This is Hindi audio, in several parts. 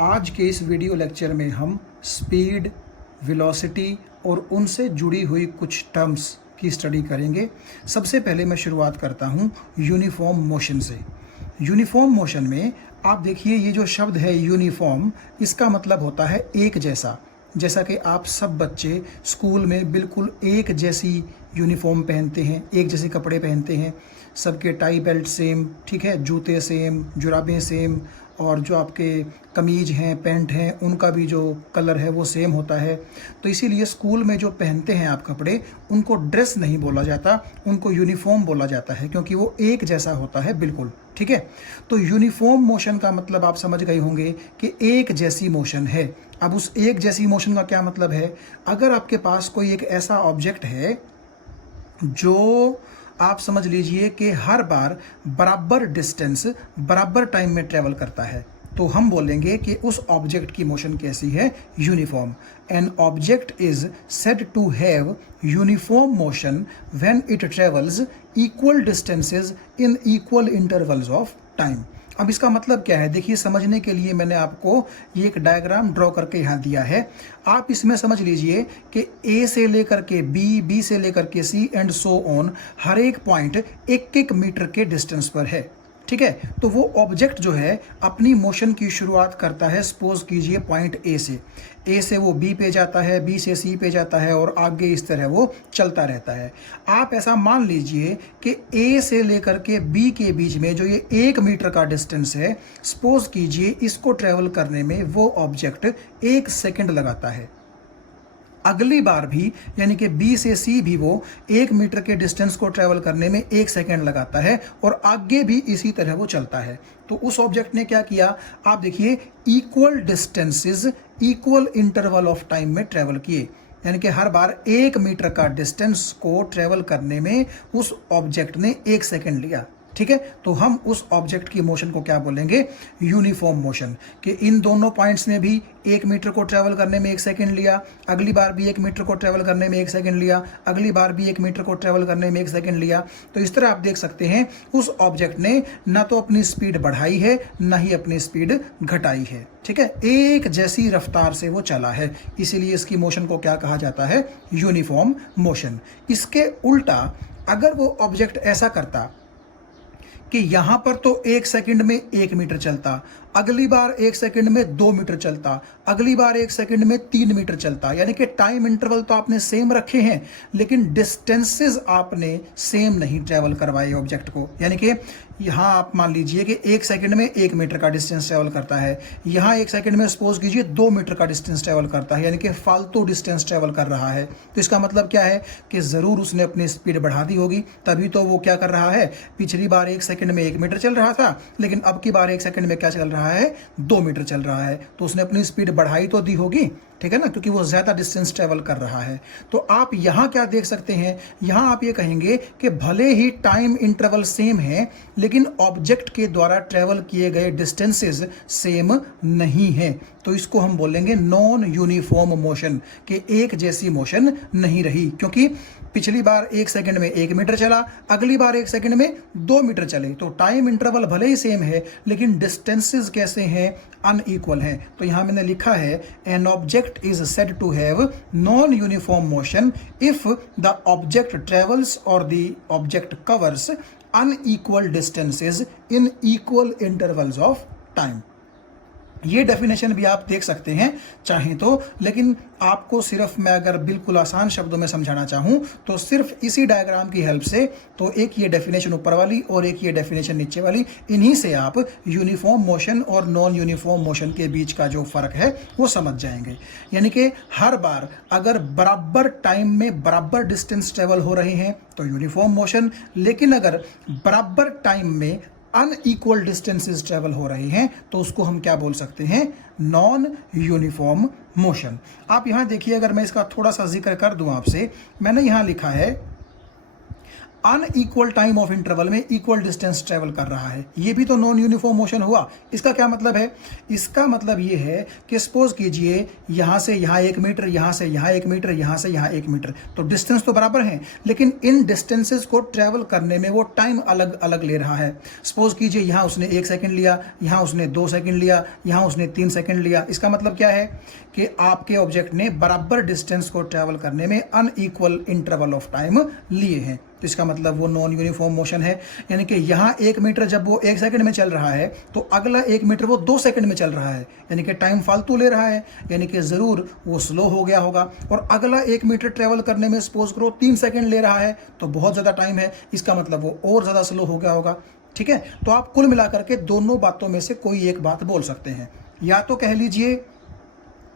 आज के इस वीडियो लेक्चर में हम स्पीड, वेलोसिटी और उनसे जुड़ी हुई कुछ टर्म्स की स्टडी करेंगे। सबसे पहले मैं शुरुआत करता हूँ यूनिफॉर्म मोशन से। यूनिफॉर्म मोशन में आप देखिए ये जो शब्द है यूनिफॉर्म, इसका मतलब होता है एक जैसा। जैसा कि आप सब बच्चे स्कूल में बिल्कुल एक जैसी यूनिफॉर्म पहनते हैं, एक जैसे कपड़े पहनते हैं, सबके टाई बेल्ट सेम, ठीक है, जूते सेम, जुराबें सेम, और जो आपके कमीज हैं, पैंट हैं, उनका भी जो कलर है वो सेम होता है। तो इसीलिए स्कूल में जो पहनते हैं आप कपड़े, उनको ड्रेस नहीं बोला जाता, उनको यूनिफॉर्म बोला जाता है, क्योंकि वो एक जैसा होता है बिल्कुल, ठीक है। तो यूनिफॉर्म मोशन का मतलब आप समझ गए होंगे कि एक जैसी मोशन है। अब उस एक जैसी मोशन का क्या मतलब है? अगर आपके पास कोई एक ऐसा ऑब्जेक्ट है जो आप समझ लीजिए कि हर बार बराबर डिस्टेंस बराबर टाइम में ट्रेवल करता है, तो हम बोलेंगे कि उस ऑब्जेक्ट की मोशन कैसी है? Uniform. An object is said to have uniform motion when it travels equal distances in equal intervals of time. अब इसका मतलब क्या है? देखिए, समझने के लिए मैंने आपको ये एक डायग्राम ड्रॉ करके यहाँ दिया है। आप इसमें समझ लीजिए कि ए से लेकर के बी, बी से लेकर के सी एंड सो ऑन, हर एक पॉइंट एक एक मीटर के डिस्टेंस पर है, ठीक है। तो वो ऑब्जेक्ट जो है अपनी मोशन की शुरुआत करता है, सपोज कीजिए पॉइंट ए से वो बी पे जाता है, बी से सी पे जाता है, और आगे इस तरह वो चलता रहता है। आप ऐसा मान लीजिए कि ए से लेकर के बी के बीच में जो ये 1 मीटर का डिस्टेंस है, सपोज कीजिए इसको ट्रेवल करने में वो ऑब्जेक्ट 1 सेकंड लगाता है। अगली बार भी, यानी कि बी से सी भी वो 1 मीटर के डिस्टेंस को ट्रेवल करने में 1 सेकेंड लगाता है, और आगे भी इसी तरह वो चलता है। तो उस ऑब्जेक्ट ने क्या किया? आप देखिए, equal distances equal interval of time में ट्रेवल किए, यानी कि हर बार 1 मीटर का डिस्टेंस को ट्रेवल करने में उस ऑब्जेक्ट ने 1 सेकेंड लिया, ठीक है। तो हम उस ऑब्जेक्ट की मोशन को क्या बोलेंगे? Uniform motion. कि इन दोनों पॉइंट्स ने भी 1 मीटर को ट्रेवल करने में 1 सेकेंड लिया, अगली बार भी 1 मीटर को ट्रेवल करने में 1 सेकेंड लिया, अगली बार भी 1 मीटर को ट्रेवल करने में 1 सेकेंड लिया। तो इस तरह आप देख सकते हैं उस ऑब्जेक्ट ने ना तो अपनी स्पीड बढ़ाई है, ना ही अपनी स्पीड घटाई है, ठीक है। एक जैसी रफ्तार से वो चला है, इसीलिए इसकी मोशन को क्या कहा जाता है? Uniform motion. इसके उल्टा अगर वो ऑब्जेक्ट ऐसा करता कि यहां पर तो 1 सेकंड में 1 मीटर चलता, अगली बार 1 सेकंड में 2 मीटर चलता, अगली बार 1 सेकंड में 3 मीटर चलता, यानी कि टाइम इंटरवल तो आपने सेम रखे हैं, लेकिन डिस्टेंसेस आपने सेम नहीं ट्रेवल करवाए ऑब्जेक्ट को। यानी कि यहां आप मान लीजिए कि 1 सेकंड में 1 मीटर का डिस्टेंस ट्रेवल करता है, यहां 1 सेकंड में सपोज कीजिए 2 मीटर का डिस्टेंस ट्रेवल करता है, यानी कि फालतू डिस्टेंस ट्रेवल कर रहा है। तो इसका मतलब क्या है कि जरूर उसने अपनी स्पीड बढ़ा दी होगी, तभी तो वो क्या कर रहा है? पिछली बार 1 सेकंड में 1 मीटर चल रहा था, लेकिन अब की बार 1 सेकंड में क्या चल रहा है? 2 मीटर चल रहा है। तो उसने अपनी स्पीड बढ़ाई तो दी होगी, ठीक है ना, क्योंकि वो ज्यादा डिस्टेंस ट्रेवल कर रहा है। तो आप यहां क्या देख सकते हैं? यहां आप ये कहेंगे कि भले ही टाइम इंटरवल सेम है, लेकिन ऑब्जेक्ट के द्वारा ट्रेवल किए गए डिस्टेंसेस सेम नहीं है। तो इसको हम बोलेंगे नॉन यूनिफॉर्म मोशन, कि एक जैसी मोशन नहीं रही, क्योंकि पिछली बार 1 सेकंड में 1 मीटर चला, अगली बार 1 सेकंड में 2 मीटर चले। तो टाइम इंटरवल भले ही सेम है, लेकिन डिस्टेंसेस कैसे हैं? अनइक्वल हैं। तो यहां मैंने लिखा है an object is said to have non uniform motion if the object travels और the object covers unequal distances in equal intervals of time. ये डेफिनेशन भी आप देख सकते हैं चाहें तो, लेकिन आपको सिर्फ मैं अगर बिल्कुल आसान शब्दों में समझाना चाहूं तो सिर्फ इसी डायग्राम की हेल्प से, तो एक ये डेफिनेशन ऊपर वाली और एक ये डेफिनेशन नीचे वाली, इन्हीं से आप यूनिफॉर्म मोशन और नॉन यूनिफॉर्म मोशन के बीच का जो फर्क है वो समझ जाएंगे। यानी कि हर बार अगर बराबर टाइम में बराबर डिस्टेंस ट्रेवल हो रहे हैं तो यूनिफॉर्म मोशन, लेकिन अगर बराबर टाइम में अनइक्वल डिस्टेंसेस ट्रेवल हो रहे हैं तो उसको हम क्या बोल सकते हैं? Non uniform motion. आप यहां देखिए, अगर मैं इसका थोड़ा सा जिक्र कर दूं आपसे, मैंने यहां लिखा है अनइक्वल टाइम ऑफ इंटरवल में इक्वल डिस्टेंस ट्रेवल कर रहा है। ये भी तो नॉन यूनिफॉर्म मोशन हुआ। इसका क्या मतलब है? इसका मतलब ये है कि सपोज कीजिए यहाँ से यहाँ 1 मीटर, यहाँ से यहाँ 1 मीटर, यहाँ से यहाँ 1 मीटर, तो डिस्टेंस तो बराबर है, लेकिन इन डिस्टेंसेस को ट्रेवल करने में वो टाइम अलग अलग ले रहा है। सपोज कीजिए यहाँ उसने 1 सेकेंड लिया, यहाँ उसने 2 सेकेंड लिया, यहाँ उसने 3 सेकेंड लिया। इसका मतलब क्या है कि आपके ऑब्जेक्ट ने बराबर डिस्टेंस को ट्रेवल करने में अनइक्वल इंटरवल ऑफ टाइम लिए हैं। तो इसका मतलब वो नॉन यूनिफॉर्म मोशन है। यानी कि यहाँ 1 मीटर जब वो 1 सेकंड में चल रहा है, तो अगला 1 मीटर वो 2 सेकंड में चल रहा है, यानी कि टाइम फालतू ले रहा है, यानी कि ज़रूर वो स्लो हो गया होगा। और अगला 1 मीटर ट्रेवल करने में सपोज करो 3 सेकंड ले रहा है, तो बहुत ज़्यादा टाइम है, इसका मतलब वो और ज़्यादा स्लो हो गया होगा। ठीक है, तो आप कुल मिलाकर के दोनों बातों में से कोई एक बात बोल सकते हैं। या तो कह लीजिए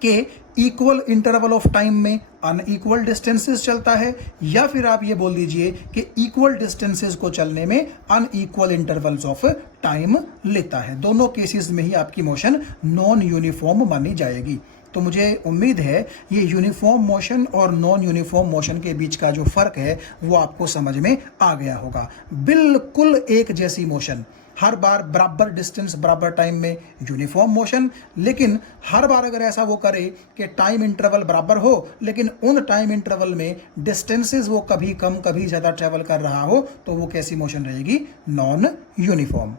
कि इक्वल इंटरवल ऑफ टाइम में अनइक्वल डिस्टेंसेस चलता है, या फिर आप ये बोल दीजिए कि इक्वल डिस्टेंसेस को चलने में अनइक्वल इंटरवल्स ऑफ टाइम लेता है। दोनों केसेस में ही आपकी मोशन नॉन यूनिफॉर्म मानी जाएगी। तो मुझे उम्मीद है ये यूनिफॉर्म मोशन और नॉन यूनिफॉर्म मोशन के बीच का जो फर्क है वो आपको समझ में आ गया होगा। बिल्कुल एक जैसी मोशन, हर बार बराबर डिस्टेंस बराबर टाइम में यूनिफॉर्म मोशन, लेकिन हर बार अगर ऐसा वो करे कि टाइम इंटरवल बराबर हो, लेकिन उन टाइम इंटरवल में डिस्टेंसेस वो कभी कम कभी ज़्यादा ट्रेवल कर रहा हो, तो वो कैसी मोशन रहेगी? Non uniform.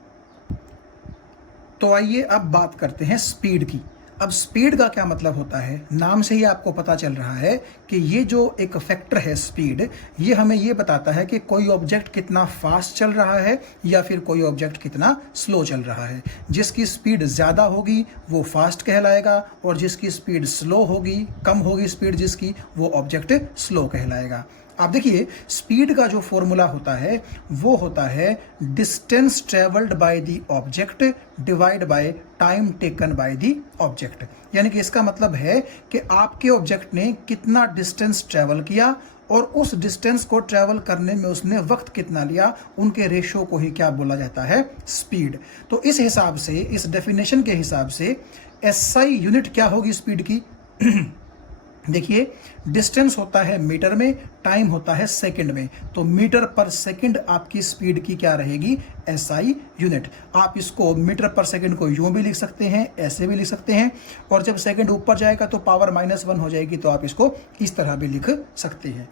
तो आइए अब बात करते हैं स्पीड की। अब स्पीड का क्या मतलब होता है? नाम से ही आपको पता चल रहा है कि ये जो एक फैक्टर है स्पीड, ये हमें ये बताता है कि कोई ऑब्जेक्ट कितना फास्ट चल रहा है या फिर कोई ऑब्जेक्ट कितना स्लो चल रहा है। जिसकी स्पीड ज़्यादा होगी वो फास्ट कहलाएगा, और जिसकी स्पीड स्लो होगी, कम होगी स्पीड जिसकी, वो ऑब्जेक्ट स्लो कहलाएगा। आप देखिए, स्पीड का जो फॉर्मूला होता है वो होता है distance travelled by the object divide by time taken by the object. यानी कि इसका मतलब है कि आपके ऑब्जेक्ट ने कितना डिस्टेंस ट्रेवल किया और उस डिस्टेंस को ट्रेवल करने में उसने वक्त कितना लिया, उनके रेशो को ही क्या बोला जाता है? स्पीड। तो इस हिसाब से, इस डेफिनेशन के हिसाब से एसआई यूनिट क्या होगी स्पीड की? देखिए, डिस्टेंस होता है मीटर में, टाइम होता है सेकंड में, तो मीटर पर सेकंड आपकी स्पीड की क्या रहेगी? SI unit. आप इसको मीटर पर सेकंड को यूं भी लिख सकते हैं, ऐसे भी लिख सकते हैं, और जब सेकंड ऊपर जाएगा तो पावर -1 हो जाएगी, तो आप इसको इस तरह भी लिख सकते हैं।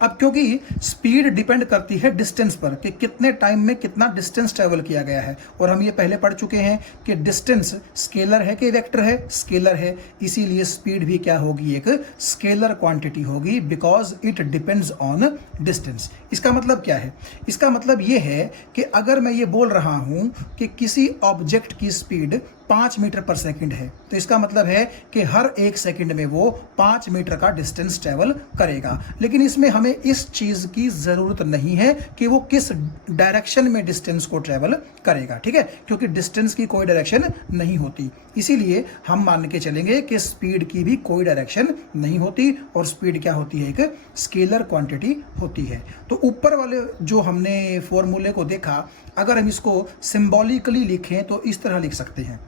अब क्योंकि स्पीड डिपेंड करती है डिस्टेंस पर कि कितने टाइम में कितना डिस्टेंस ट्रेवल किया गया है, और हम ये पहले पढ़ चुके हैं कि डिस्टेंस स्केलर है कि वेक्टर है? स्केलर है, इसीलिए स्पीड भी क्या होगी? एक स्केलर क्वांटिटी होगी, because it depends on distance. इसका मतलब क्या है? इसका मतलब ये है कि अगर मैं ये बोल रहा हूं कि किसी ऑब्जेक्ट की स्पीड 5 मीटर पर सेकंड है, तो इसका मतलब है कि हर 1 सेकंड में वो 5 मीटर का डिस्टेंस ट्रेवल करेगा। लेकिन इसमें हमें इस चीज़ की ज़रूरत नहीं है कि वो किस डायरेक्शन में डिस्टेंस को ट्रेवल करेगा, ठीक है? क्योंकि डिस्टेंस की कोई डायरेक्शन नहीं होती, इसीलिए हम मान के चलेंगे कि स्पीड की भी कोई डायरेक्शन नहीं होती, और स्पीड क्या होती है? एक स्केलर क्वांटिटी होती है। तो ऊपर वाले जो हमने फॉर्मूले को देखा, अगर हम इसको सिंबॉलिकली लिखें तो इस तरह लिख सकते हैं।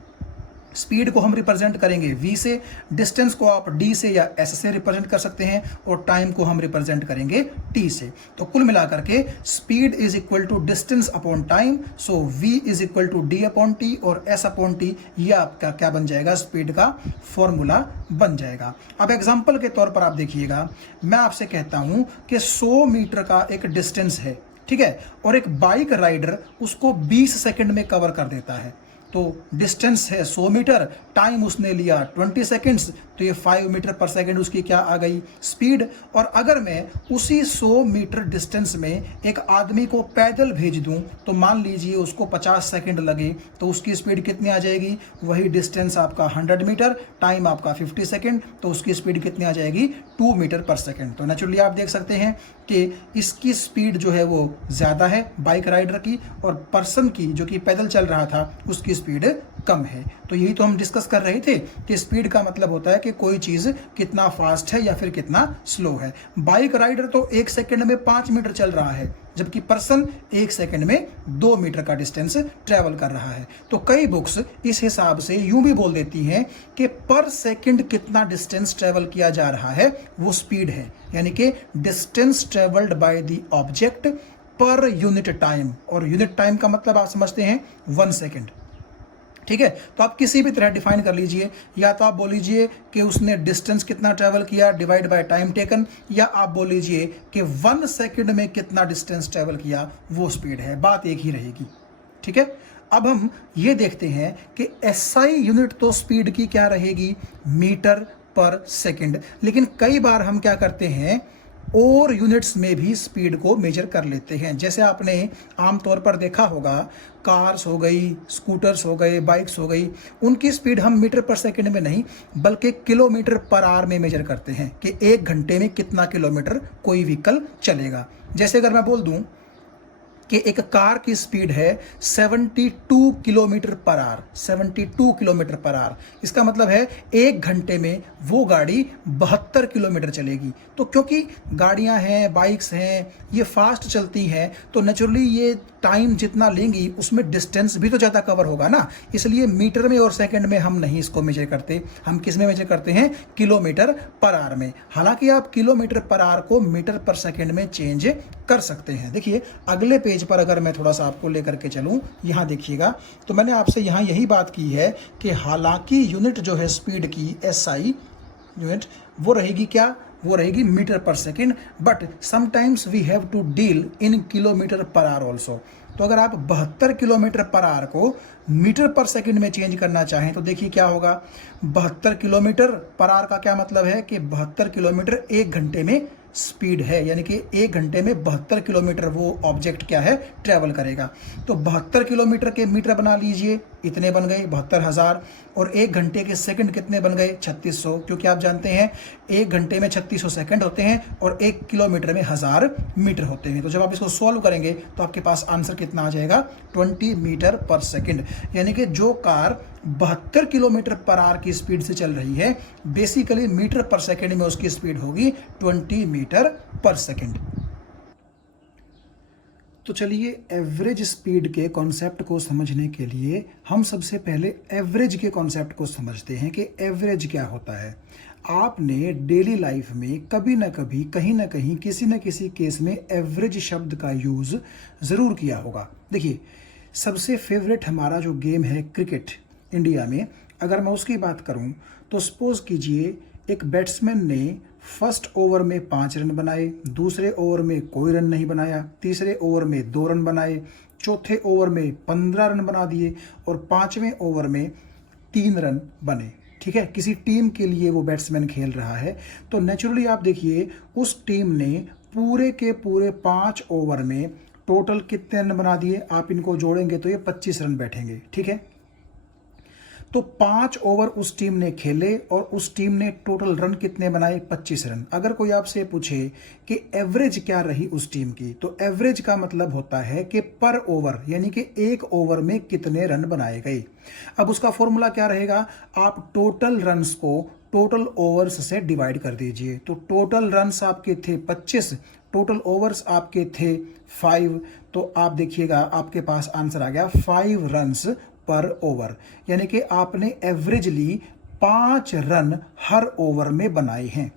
स्पीड को हम रिप्रेजेंट करेंगे v से, डिस्टेंस को आप d से या s से रिप्रेजेंट कर सकते हैं, और टाइम को हम रिप्रेजेंट करेंगे t से। तो कुल मिलाकर के speed is equal to distance upon time, so v is equal to d upon t और s अपॉन t, ये आपका क्या बन जाएगा? स्पीड का फॉर्मूला बन जाएगा। अब एग्जाम्पल के तौर पर आप देखिएगा, मैं आपसे कहता हूं कि 100 मीटर का एक डिस्टेंस है, ठीक है, और एक बाइक राइडर उसको 20 सेकंड में कवर कर देता है। तो डिस्टेंस है 100 मीटर, टाइम उसने लिया 20 सेकंड्स, तो ये 5 मीटर पर सेकंड उसकी क्या आ गई? स्पीड। और अगर मैं उसी 100 मीटर डिस्टेंस में एक आदमी को पैदल भेज दूं, तो मान लीजिए उसको 50 सेकंड लगे, तो उसकी स्पीड कितनी आ जाएगी? वही डिस्टेंस आपका 100 मीटर, टाइम आपका 50 सेकंड, तो उसकी स्पीड कितनी आ जाएगी? 2 मीटर पर सेकंड। तो नेचुरली आप देख सकते हैं कि इसकी स्पीड जो है वो ज़्यादा है बाइक राइडर की, और पर्सन की जो कि पैदल चल रहा था उसकी स्पीड कम है। तो यही तो हम डिस्कस कर रहे थे कि स्पीड का मतलब होता है कि कोई चीज़ कितना फास्ट है या फिर कितना स्लो है। बाइक राइडर तो 1 सेकंड में 5 मीटर चल रहा है, जबकि पर्सन 1 सेकंड में 2 मीटर का डिस्टेंस ट्रैवल कर रहा है। तो कई बुक्स इस हिसाब से यूं भी बोल देती हैं कि पर सेकंड कितना डिस्टेंस ट्रैवल किया जा रहा है वो स्पीड है, यानी कि distance travelled by the object per unit time. और यूनिट टाइम का मतलब आप समझते हैं 1 सेकंड। ठीक है, तो आप किसी भी तरह डिफाइन कर लीजिए, या तो आप बोल लीजिए कि उसने डिस्टेंस कितना ट्रैवल किया डिवाइड बाय टाइम टेकन, या आप बोल लीजिए कि 1 सेकंड में कितना डिस्टेंस ट्रैवल किया वो स्पीड है। बात एक ही रहेगी। ठीक है, अब हम ये देखते हैं कि एसआई यूनिट तो स्पीड की क्या रहेगी, मीटर पर सेकंड। लेकिन कई बार हम क्या करते हैं, और यूनिट्स में भी स्पीड को मेजर कर लेते हैं। जैसे आपने आमतौर पर देखा होगा, कार्स हो गई, स्कूटर्स हो गए, बाइक्स हो गई, उनकी स्पीड हम मीटर पर सेकंड में नहीं बल्कि किलोमीटर पर आवर में मेजर करते हैं कि 1 घंटे में कितना किलोमीटर कोई व्हीकल चलेगा। जैसे अगर मैं बोल दूं कि एक कार की स्पीड है 72 kilometre per our, 72 kilometre per our, इसका मतलब है 1 घंटे में वो गाड़ी 72 किलोमीटर चलेगी। तो क्योंकि गाड़ियां हैं, बाइक्स हैं, ये फास्ट चलती हैं, तो नेचुरली ये टाइम जितना लेंगी उसमें डिस्टेंस भी तो ज़्यादा कवर होगा ना। इसलिए मीटर में और सेकंड में हम नहीं इसको मेजर करते, हम किस में मेजर करते हैं, किलोमीटर पर आवर में। हालांकि आप किलोमीटर पर आवर को मीटर पर सेकंड में चेंज कर सकते हैं। देखिए अगले पेज पर अगर मैं थोड़ा सा आपको लेकर के चलूं, यहाँ देखिएगा, तो मैंने आपसे यहाँ यही बात की है कि हालांकि यूनिट जो है स्पीड की एसआई यूनिट वो रहेगी क्या, वो रहेगी metre per second, but sometimes we have to deal in kilometre per hour also. तो अगर आप 72 किलोमीटर पर आवर को मीटर पर सेकंड में चेंज करना चाहें तो देखिए क्या होगा। 72 किलोमीटर पर आवर का क्या मतलब है कि 72 किलोमीटर 1 घंटे में स्पीड है, यानी कि 1 घंटे में 72 किलोमीटर वो ऑब्जेक्ट क्या है, ट्रैवल करेगा। तो 72 किलोमीटर के मीटर बना लीजिए, इतने बन गए 72,000, और 1 घंटे के सेकंड कितने बन गए, 3600, क्योंकि आप जानते हैं 1 घंटे में 3600 सेकंड होते हैं और 1 किलोमीटर में 1000 मीटर होते हैं। तो जब आप इसको सॉल्व करेंगे तो आपके पास आंसर कितना आ जाएगा, 20 मीटर पर सेकंड। यानी कि जो कार 72 किलोमीटर पर आवर की स्पीड से चल रही है, बेसिकली मीटर पर सेकंड में उसकी स्पीड होगी 20 मीटर पर सेकंड। तो चलिए एवरेज स्पीड के कॉन्सेप्ट को समझने के लिए हम सबसे पहले एवरेज के कॉन्सेप्ट को समझते हैं कि एवरेज क्या होता है। आपने डेली लाइफ में कभी ना कभी, कहीं ना कहीं, किसी न किसी केस में एवरेज शब्द का यूज़ ज़रूर किया होगा। देखिए सबसे फेवरेट हमारा जो गेम है क्रिकेट इंडिया में, अगर मैं उसकी बात करूं तो सपोज कीजिए एक बैट्समैन ने फर्स्ट ओवर में 5 रन बनाए, दूसरे ओवर में कोई रन नहीं बनाया, तीसरे ओवर में 2 रन बनाए, चौथे ओवर में 15 रन बना दिए और 5वें ओवर में 3 रन बने। ठीक है, किसी टीम के लिए वो बैट्समैन खेल रहा है। तो नेचुरली आप देखिए उस टीम ने पूरे के पूरे 5 ओवर में टोटल कितने रन बना दिए, आप इनको जोड़ेंगे तो ये 25 रन बैठेंगे। ठीक है, तो 5 ओवर उस टीम ने खेले और उस टीम ने टोटल रन कितने बनाए, 25 रन। अगर कोई आपसे पूछे कि एवरेज क्या रही उस टीम की, तो एवरेज का मतलब होता है कि पर ओवर, यानी कि 1 ओवर में कितने रन बनाए गए। अब उसका फॉर्मूला क्या रहेगा, आप टोटल रन्स को टोटल ओवर्स से डिवाइड कर दीजिए। तो टोटल रन्स आपके थे 25, टोटल ओवर्स आपके थे 5, तो आप देखिएगा आपके पास आंसर आ गया 5 रन्स पर ओवर, यानी कि आपने एवरेजली 5 रन हर ओवर में बनाए हैं।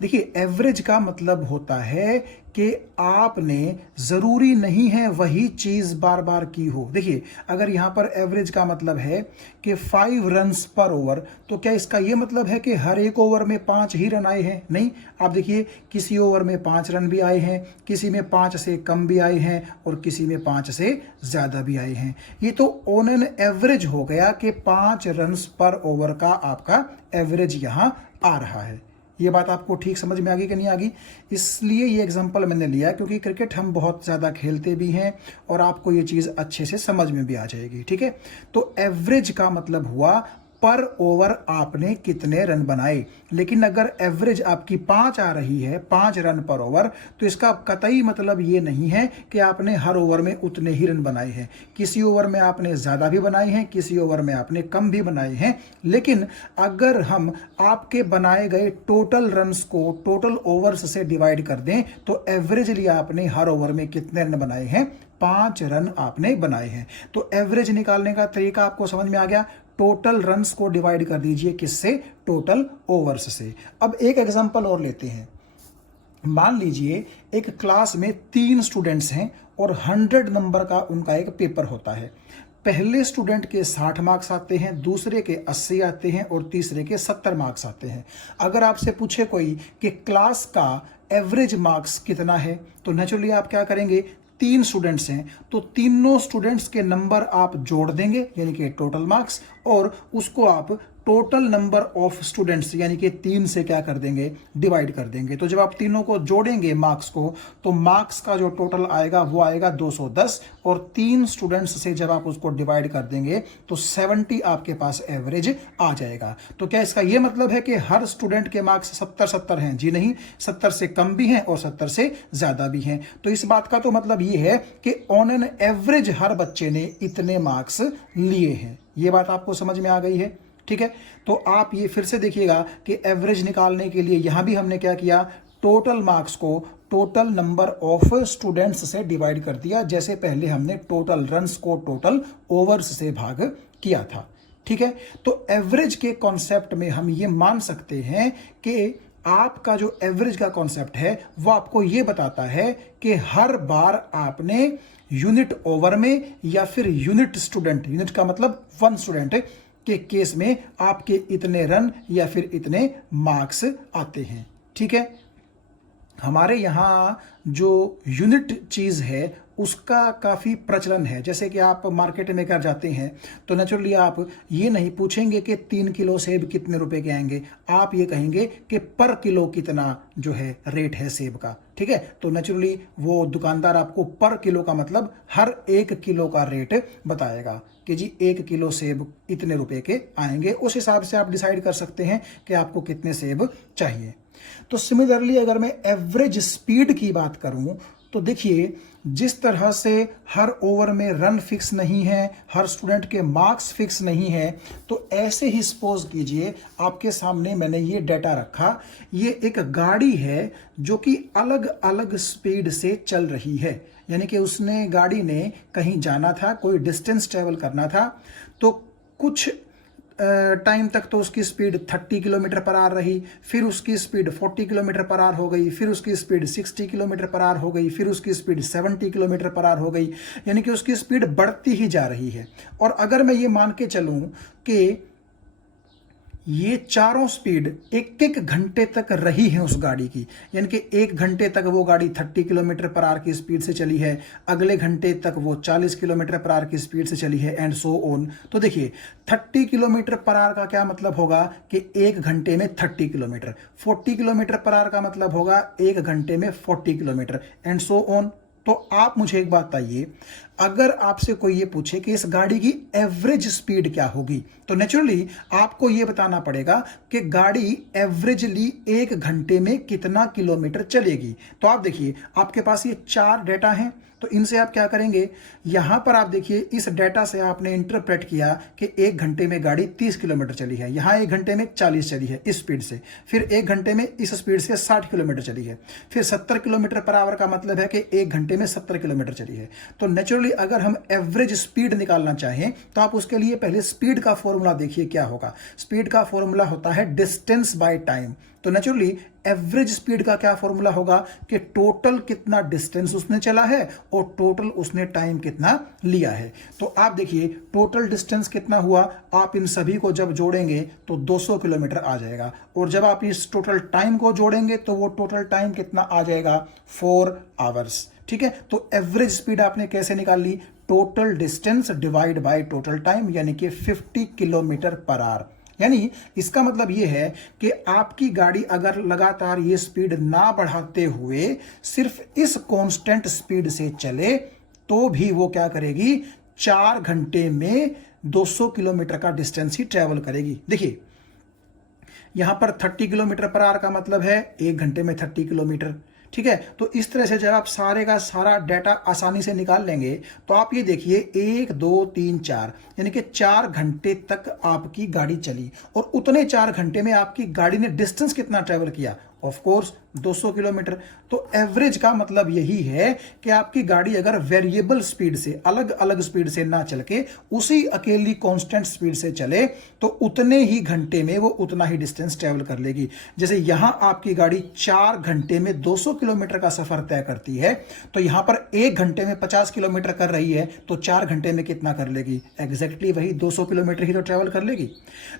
देखिए एवरेज का मतलब होता है कि आपने ज़रूरी नहीं है वही चीज़ बार बार की हो। देखिए अगर यहाँ पर एवरेज का मतलब है कि 5 रन्स पर ओवर, तो क्या इसका ये मतलब है कि हर एक ओवर में 5 ही रन आए हैं? नहीं, आप देखिए किसी ओवर में 5 रन भी आए हैं, किसी में 5 से कम भी आए हैं और किसी में 5 से ज़्यादा भी आए हैं। ये तो ऑन एन एवरेज हो गया कि 5 रन्स पर ओवर का आपका एवरेज यहाँ आ रहा है। ये बात आपको ठीक समझ में आ गई कि नहीं आ गई? इसलिए ये एग्जांपल मैंने लिया क्योंकि क्रिकेट हम बहुत ज़्यादा खेलते भी हैं और आपको ये चीज़ अच्छे से समझ में भी आ जाएगी। ठीक है, तो एवरेज का मतलब हुआ पर ओवर आपने कितने रन बनाए। लेकिन अगर एवरेज आपकी 5 आ रही है, 5 रन पर ओवर, तो इसका कतई मतलब ये नहीं है कि आपने हर ओवर में उतने ही रन बनाए हैं। किसी ओवर में आपने ज़्यादा भी बनाए हैं, किसी ओवर में आपने कम भी बनाए हैं। लेकिन अगर हम आपके बनाए गए टोटल रन्स को टोटल ओवर्स से डिवाइड कर दें तो एवरेजली आपने हर ओवर में कितने रन बनाए हैं, 5 रन आपने बनाए हैं। तो एवरेज निकालने का तरीका आपको समझ में आ गया। टोटल रन्स को डिवाइड कर दीजिए किससे, टोटल ओवर्स से। अब एक एग्जांपल और लेते हैं। मान लीजिए एक क्लास में 3 स्टूडेंट्स हैं और 100 नंबर का उनका एक पेपर होता है। पहले स्टूडेंट के 60 मार्क्स आते हैं, दूसरे के 80 आते हैं और तीसरे के 70 मार्क्स आते हैं। अगर आपसे पूछे कोई कि क्लास का एवरेज मार्क्स कितना है, तो नेचुरली आप क्या करेंगे, 3 स्टूडेंट्स हैं तो तीनों स्टूडेंट्स के नंबर आप जोड़ देंगे यानी कि टोटल मार्क्स, और उसको आप टोटल नंबर ऑफ स्टूडेंट्स यानी कि 3 से क्या कर देंगे, डिवाइड कर देंगे। तो जब आप तीनों को जोड़ेंगे मार्क्स को, तो मार्क्स का जो टोटल आएगा वो आएगा 210, और 3 स्टूडेंट्स से जब आप उसको डिवाइड कर देंगे तो 70 आपके पास एवरेज आ जाएगा। तो क्या इसका ये मतलब है कि हर स्टूडेंट के मार्क्स 70-70 हैं? जी नहीं, 70 से कम भी हैं और 70 से ज्यादा भी हैं। तो इस बात का तो मतलब ये है कि ऑन एन एवरेज हर बच्चे ने इतने मार्क्स लिए हैं। ये बात आपको समझ में आ गई है? ठीक है, तो आप ये फिर से देखिएगा कि एवरेज निकालने के लिए यहां भी हमने क्या किया, टोटल मार्क्स को टोटल नंबर ऑफ स्टूडेंट्स से डिवाइड कर दिया, जैसे पहले हमने टोटल रन्स को टोटल ओवर्स से भाग किया था। ठीक है, तो एवरेज के कॉन्सेप्ट में हम ये मान सकते हैं कि आपका जो एवरेज का कॉन्सेप्ट है वो आपको ये बताता है कि हर बार आपने यूनिट ओवर में या फिर यूनिट स्टूडेंट, यूनिट का मतलब 1 स्टूडेंट के केस में आपके इतने रन या फिर इतने मार्क्स आते हैं। ठीक है, हमारे यहाँ जो यूनिट चीज़ है उसका काफ़ी प्रचलन है। जैसे कि आप मार्केट में कर जाते हैं तो नेचुरली आप ये नहीं पूछेंगे कि 3 किलो सेब कितने रुपए के आएंगे, आप ये कहेंगे कि पर किलो कितना जो है रेट है सेब का। ठीक है, तो नेचुरली वो दुकानदार आपको पर किलो का मतलब हर 1 किलो का रेट बताएगा कि जी 1 किलो सेब इतने रुपए के आएंगे। उस हिसाब से आप डिसाइड कर सकते हैं कि आपको कितने सेब चाहिए। तो सिमिलरली अगर मैं एवरेज स्पीड की बात करूं तो देखिए, जिस तरह से हर ओवर में रन फिक्स नहीं है, हर स्टूडेंट के मार्क्स फिक्स नहीं है, तो ऐसे ही सपोज कीजिए आपके सामने मैंने ये डाटा रखा, ये एक गाड़ी है जो कि अलग अलग स्पीड से चल रही है। यानी कि उसने गाड़ी ने कहीं जाना था, कोई डिस्टेंस ट्रेवल करना था, तो कुछ टाइम तक तो उसकी स्पीड 30 किलोमीटर पर आवर रही, फिर उसकी स्पीड 40 किलोमीटर पर आवर हो गई, फिर उसकी स्पीड 60 किलोमीटर पर आवर हो गई, फिर उसकी स्पीड 70 किलोमीटर पर आवर हो गई। यानी कि उसकी स्पीड बढ़ती ही जा रही है। और अगर मैं ये मान के चलूं कि ये चारों स्पीड 1-1 घंटे तक रही है उस गाड़ी की, यानी कि 1 घंटे तक वो गाड़ी 30 किलोमीटर पर आवर की स्पीड से चली है, अगले घंटे तक वो 40 किलोमीटर पर आवर की स्पीड से चली है, एंड सो ऑन। तो देखिए 30 किलोमीटर पर आवर का क्या मतलब होगा कि 1 घंटे में 30 किलोमीटर, 40 किलोमीटर पर आवर का मतलब होगा 1 घंटे में 40 किलोमीटर, एंड सो ऑन। तो आप मुझे एक बात बताइए, अगर आपसे कोई ये पूछे कि इस गाड़ी की एवरेज स्पीड क्या होगी, तो नेचुरली आपको ये बताना पड़ेगा कि गाड़ी एवरेजली 1 घंटे में कितना किलोमीटर चलेगी। तो आप देखिए, आपके पास ये 4 डेटा हैं, तो इनसे आप क्या करेंगे, यहां पर आप देखिए इस डेटा से आपने इंटरप्रेट किया कि 1 घंटे में गाड़ी 30 किलोमीटर चली है, यहां 1 घंटे में 40 चली है इस स्पीड से, फिर 1 घंटे में इस स्पीड से 60 किलोमीटर चली है, फिर 70 किलोमीटर पर आवर का मतलब है कि 1 घंटे में 70 किलोमीटर चली है। तो नेचुरली अगर हम एवरेज स्पीड निकालना चाहें तो आप उसके लिए पहले स्पीड का फॉर्मूला देखिए क्या होगा। स्पीड का फॉर्मूला होता है डिस्टेंस बाय टाइम। तो नेचुरली एवरेज स्पीड का क्या फॉर्मूला होगा कि टोटल कितना डिस्टेंस उसने चला है और टोटल उसने टाइम कितना लिया है। तो आप देखिए टोटल डिस्टेंस कितना हुआ, आप इन सभी को जब जोड़ेंगे तो 200 किलोमीटर आ जाएगा, और जब आप इस टोटल टाइम को जोड़ेंगे तो वो टोटल टाइम कितना आ जाएगा, 4 आवर्स। ठीक है, तो एवरेज स्पीड आपने कैसे निकाल ली, total distance divide by total time, यानी कि 50 किलोमीटर पर आवर। यानी इसका मतलब यह है कि आपकी गाड़ी अगर लगातार ये स्पीड ना बढ़ाते हुए सिर्फ इस कांस्टेंट स्पीड से चले तो भी वो क्या करेगी, 4 घंटे में 200 किलोमीटर का डिस्टेंस ही ट्रेवल करेगी। देखिए यहां पर 30 किलोमीटर पर आवर का मतलब है 1 घंटे में 30 किलोमीटर, ठीक है। तो इस तरह से जब आप सारे का सारा डाटा आसानी से निकाल लेंगे तो आप ये देखिए 1 2 3 4 यानी कि 4 घंटे तक आपकी गाड़ी चली, और उतने 4 घंटे में आपकी गाड़ी ने डिस्टेंस कितना ट्रेवल किया, ऑफ कोर्स 200 किलोमीटर। तो एवरेज का मतलब यही है कि आपकी गाड़ी अगर वेरिएबल स्पीड से, अलग अलग स्पीड से ना चल के उसी अकेली कांस्टेंट स्पीड से चले तो उतने ही घंटे में वो उतना ही डिस्टेंस ट्रेवल कर लेगी। जैसे यहां आपकी गाड़ी 4 घंटे में 200 किलोमीटर का सफर तय करती है, तो यहां पर 1 घंटे में 50 किलोमीटर कर रही है, तो 4 घंटे में कितना कर लेगी, एग्जैक्टली वही 200 किलोमीटर ही तो ट्रेवल कर लेगी।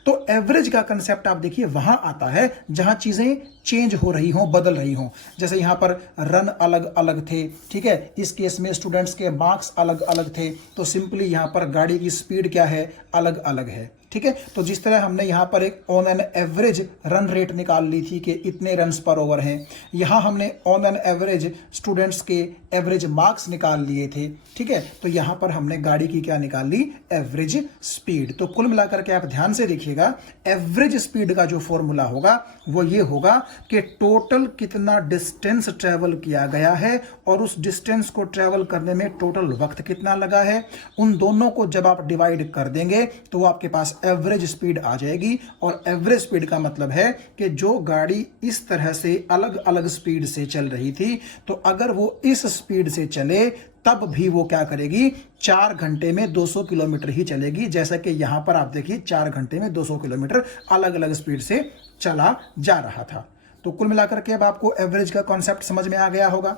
तो एवरेज का कंसेप्ट आप देखिए वहां आता है जहां चीजें चेंज हो रही हो, बदल रही हो। जैसे यहां पर रन अलग अलग थे, ठीक है, इस केस में स्टूडेंट्स के मार्क्स अलग अलग थे, तो सिंपली यहां पर गाड़ी की स्पीड क्या है, अलग अलग है, ठीक है। तो जिस तरह हमने यहां पर एक on an average run rate निकाल ली थी कि इतने रन्स पर ओवर हैं, यहां हमने ऑन एन एवरेज स्टूडेंट्स के एवरेज मार्क्स निकाल लिए थे, ठीक है। तो यहां पर हमने गाड़ी की क्या निकाल ली, एवरेज स्पीड। तो कुल मिलाकर के आप ध्यान से देखिएगा, एवरेज स्पीड का जो फॉर्मूला होगा वो ये होगा कि टोटल कितना डिस्टेंस ट्रेवल किया गया है और उस डिस्टेंस को ट्रेवल करने में टोटल वक्त कितना लगा है, उन दोनों को जब आप डिवाइड कर देंगे तो आपके पास एवरेज स्पीड आ जाएगी। और एवरेज स्पीड का मतलब है कि जो गाड़ी इस तरह से अलग अलग स्पीड से चल रही थी, तो अगर वो इस स्पीड से चले तब भी वो क्या करेगी, 4 घंटे में 200 किलोमीटर ही चलेगी। जैसा कि यहां पर आप देखिए 4 घंटे में 200 किलोमीटर अलग अलग स्पीड से चला जा रहा था। तो कुल मिलाकर के अब आपको एवरेज का कॉन्सेप्ट समझ में आ गया होगा,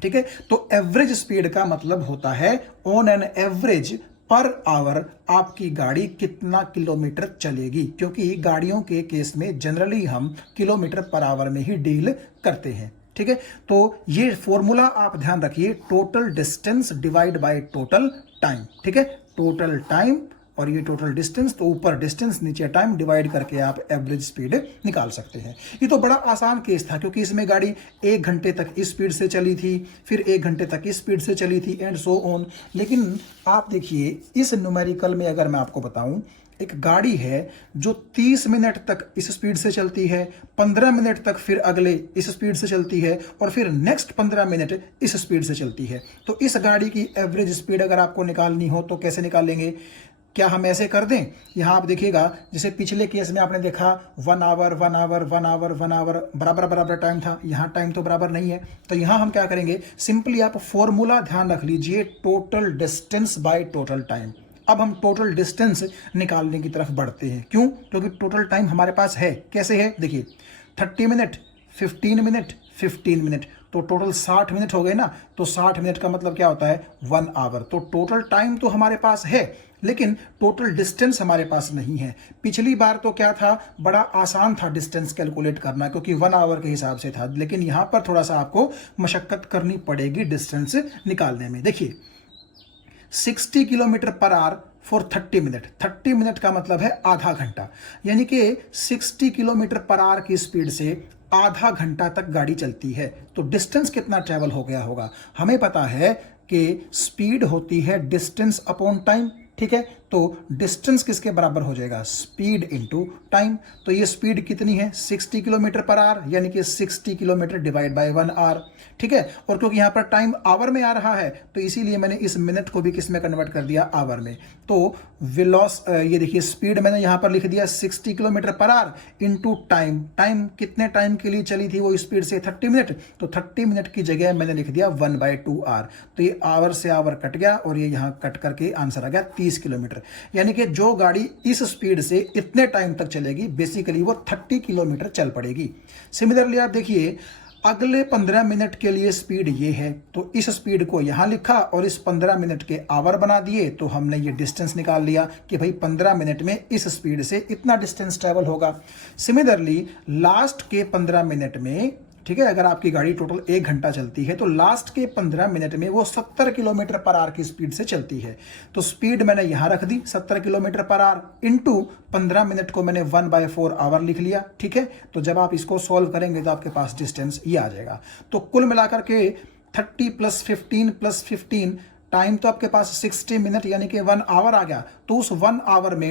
ठीक है। तो एवरेज स्पीड का मतलब होता है on an average per hour आपकी गाड़ी कितना किलोमीटर चलेगी, क्योंकि गाड़ियों के केस में जनरली हम किलोमीटर पर आवर में ही डील करते हैं, ठीक है। तो ये फॉर्मूला आप ध्यान रखिए, total distance divide by total time, ठीक है। टोटल टाइम और ये टोटल डिस्टेंस, तो ऊपर डिस्टेंस नीचे टाइम, डिवाइड करके आप एवरेज स्पीड निकाल सकते हैं। ये तो बड़ा आसान केस था क्योंकि इसमें गाड़ी 1 घंटे तक इस स्पीड से चली थी, फिर 1 घंटे तक इस स्पीड से चली थी, एंड सो ऑन। लेकिन आप देखिए इस न्यूमेरिकल में अगर मैं आपको बताऊं, एक गाड़ी है जो 30 मिनट तक इस स्पीड से चलती है, 15 मिनट तक फिर अगले इस स्पीड से चलती है, और फिर नेक्स्ट 15 मिनट इस स्पीड से चलती है। तो इस गाड़ी की एवरेज स्पीड अगर आपको निकालनी हो तो कैसे निकालेंगे, क्या हम ऐसे कर दें, यहां आप देखिएगा जैसे पिछले केस में आपने देखा 1 आवर 1 आवर 1 आवर 1 आवर बराबर बराबर टाइम था, यहां टाइम तो बराबर नहीं है। तो यहां हम क्या करेंगे, सिंपली आप फॉर्मूला ध्यान रख लीजिए, total distance by total time. अब हम टोटल डिस्टेंस निकालने की तरफ बढ़ते हैं, क्यों, क्योंकि टोटल टाइम हमारे पास है, कैसे है, देखिए 30 मिनट 15 मिनट 15 मिनट, तो टोटल 60 मिनट हो गए ना। तो 60 मिनट का मतलब क्या होता है, 1 आवर। तो टोटल टाइम तो हमारे पास है, लेकिन टोटल डिस्टेंस हमारे पास नहीं है। पिछली बार तो क्या था, बड़ा आसान था डिस्टेंस कैलकुलेट करना क्योंकि 1 आवर के हिसाब से था, लेकिन यहां पर थोड़ा सा आपको मशक्कत करनी पड़ेगी डिस्टेंस निकालने में। देखिए 60 kilometre per hour for 30 minute, 30 minute का मतलब है आधा घंटा, यानी कि 60 किलोमीटर पर आवर की स्पीड से आधा घंटा तक गाड़ी चलती है। तो डिस्टेंस कितना ट्रेवल हो गया होगा, हमें पता है कि स्पीड होती है डिस्टेंस अपॉन टाइम, ठीक है। तो डिस्टेंस किसके बराबर हो जाएगा, स्पीड इनटू टाइम। तो ये स्पीड कितनी है, 60 किलोमीटर पर आवर, यानी कि 60 किलोमीटर डिवाइड बाय 1 आवर, ठीक है। और क्योंकि यहां पर टाइम आवर में आ रहा है तो इसीलिए मैंने इस मिनट को भी किस में कन्वर्ट कर दिया, आवर में। तो ये देखिए स्पीड मैंने यहां पर लिख दिया 60 kilometre per our into time. Time कितने टाइम के लिए चली थी वो स्पीड से, 30 मिनट। तो 30 मिनट की जगह मैंने लिख दिया 1/2 आवर। तो ये आवर से आवर कट गया और ये यहां कट करके आंसर आ गया 30 किलोमीटर। यानी कि जो गाड़ी इस स्पीड से इतने टाइम तक चलेगी बेसिकली वो 30 किलोमीटर चल पड़ेगी। सिमिलरली आप देखिए अगले 15 मिनट के लिए स्पीड ये है, तो इस स्पीड को यहां लिखा और इस 15 मिनट के आवर बना दिए, तो हमने ये डिस्टेंस निकाल लिया कि भाई 15 मिनट में इस स्पीड से इतना डिस्टेंस ट्रेवल होगा। सिमिलरली लास्ट के 15 मिनट में, ठीक है, अगर आपकी गाड़ी टोटल 1 घंटा चलती है तो लास्ट के 15 मिनट में वो 70 किलोमीटर पर आवर की स्पीड से चलती है। तो स्पीड मैंने यहां रख दी 70 kilometre per our into 15 minute को मैंने 1/4 आवर लिख लिया, ठीक है। तो जब आप इसको सॉल्व करेंगे तो आपके पास डिस्टेंस ये आ जाएगा। तो कुल मिलाकर के 30 + 15 + 15 टाइम तो आपके पास 60 मिनट यानी कि 1 आवर आ गया, तो उस 1 आवर में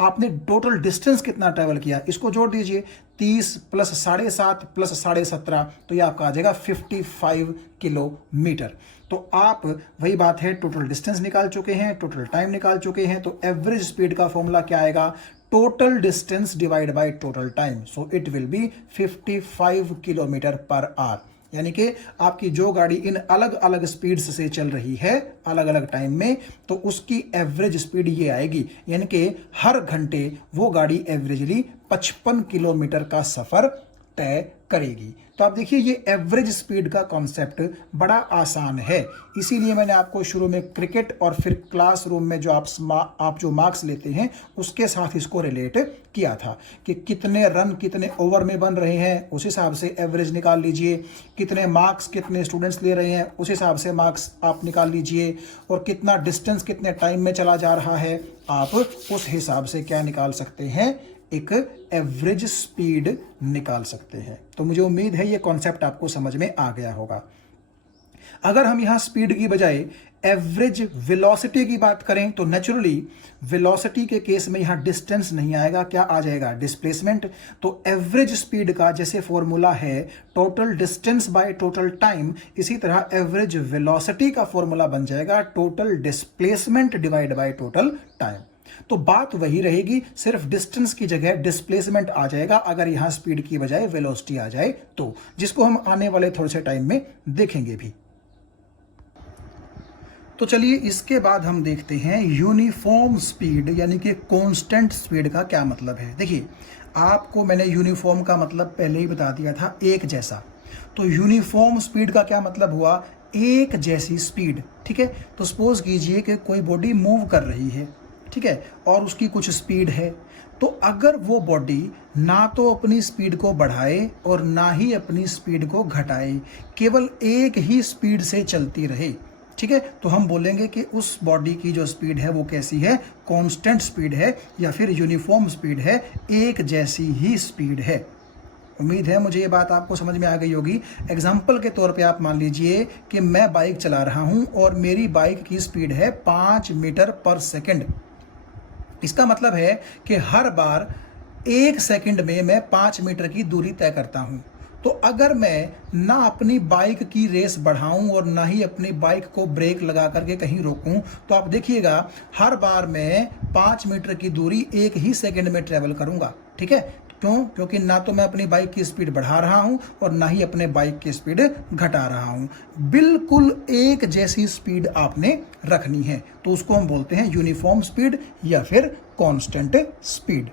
आपने टोटल डिस्टेंस कितना ट्रेवल किया, इसको जोड़ दीजिए। 30 प्लस 7.5 प्लस 17.5, तो ये आपका आ जाएगा 55 किलोमीटर। तो आप वही बात है, टोटल डिस्टेंस निकाल चुके हैं, टोटल टाइम निकाल चुके हैं। तो एवरेज स्पीड का फॉर्मूला क्या आएगा, total distance divide by total time, so it will be 55 kilometre per our. यानी कि आपकी जो गाड़ी इन अलग अलग स्पीड्स से चल रही है अलग अलग टाइम में, तो उसकी एवरेज स्पीड ये आएगी। यानी कि हर घंटे वो गाड़ी एवरेजली 55 किलोमीटर का सफर तय करेगी। तो आप देखिए ये एवरेज स्पीड का कॉन्सेप्ट बड़ा आसान है, इसीलिए मैंने आपको शुरू में क्रिकेट और फिर क्लासरूम में जो आप जो मार्क्स लेते हैं उसके साथ इसको रिलेट किया था कि कितने रन कितने ओवर में बन रहे हैं, उस हिसाब से एवरेज निकाल लीजिए। कितने मार्क्स कितने स्टूडेंट्स ले रहे हैं, उस हिसाब से मार्क्स आप निकाल लीजिए। और कितना डिस्टेंस कितने टाइम में चला जा रहा है, आप उस हिसाब से क्या निकाल सकते हैं, एक एवरेज स्पीड निकाल सकते हैं। तो मुझे उम्मीद है ये कॉन्सेप्ट आपको समझ में आ गया होगा। अगर हम यहां स्पीड की बजाय एवरेज वेलोसिटी की बात करें तो नेचुरली वेलोसिटी के केस में यहां डिस्टेंस नहीं आएगा, क्या आ जाएगा, डिस्प्लेसमेंट। तो एवरेज स्पीड का जैसे फॉर्मूला है total distance by total time, इसी तरह एवरेज वेलोसिटी का फॉर्मूला बन जाएगा total displacement divide by total time. तो बात वही रहेगी, सिर्फ डिस्टेंस की जगह डिस्प्लेसमेंट आ जाएगा अगर यहां स्पीड की बजाय वेलोसिटी आ जाए तो, जिसको हम आने वाले थोड़े से टाइम में देखेंगे भी। तो चलिए इसके बाद हम देखते हैं यूनिफॉर्म स्पीड यानी कि कांस्टेंट स्पीड का क्या मतलब है। देखिए आपको मैंने यूनिफॉर्म का मतलब पहले ही बता दिया था, एक जैसा। तो यूनिफॉर्म स्पीड का क्या मतलब हुआ, एक जैसी स्पीड। ठीक है, तो सपोज कीजिए कि कोई बॉडी मूव कर रही है, ठीक है, और उसकी कुछ स्पीड है, तो अगर वो बॉडी ना तो अपनी स्पीड को बढ़ाए और ना ही अपनी स्पीड को घटाए, केवल एक ही स्पीड से चलती रहे, ठीक है, तो हम बोलेंगे कि उस बॉडी की जो स्पीड है वो कैसी है, कांस्टेंट स्पीड है या फिर यूनिफॉर्म स्पीड है, एक जैसी ही स्पीड है। उम्मीद है मुझे ये बात आपको समझ में आ गई होगी। एग्जाम्पल के तौर पे आप मान लीजिए कि मैं बाइक चला रहा हूं और मेरी बाइक की स्पीड है 5 मीटर पर सेकंड। इसका मतलब है कि हर बार 1 सेकंड में मैं 5 मीटर की दूरी तय करता हूं। तो अगर मैं ना अपनी बाइक की रेस बढ़ाऊं और ना ही अपनी बाइक को ब्रेक लगा करके कहीं रोकूं, तो आप देखिएगा हर बार मैं 5 मीटर की दूरी 1 ही सेकंड में ट्रेवल करूंगा। ठीक है, क्यों, क्योंकि ना तो मैं अपनी बाइक की स्पीड बढ़ा रहा हूं और ना ही अपने बाइक की स्पीड घटा रहा हूं। बिल्कुल एक जैसी स्पीड आपने रखनी है, तो उसको हम बोलते हैं यूनिफॉर्म स्पीड या फिर कांस्टेंट स्पीड।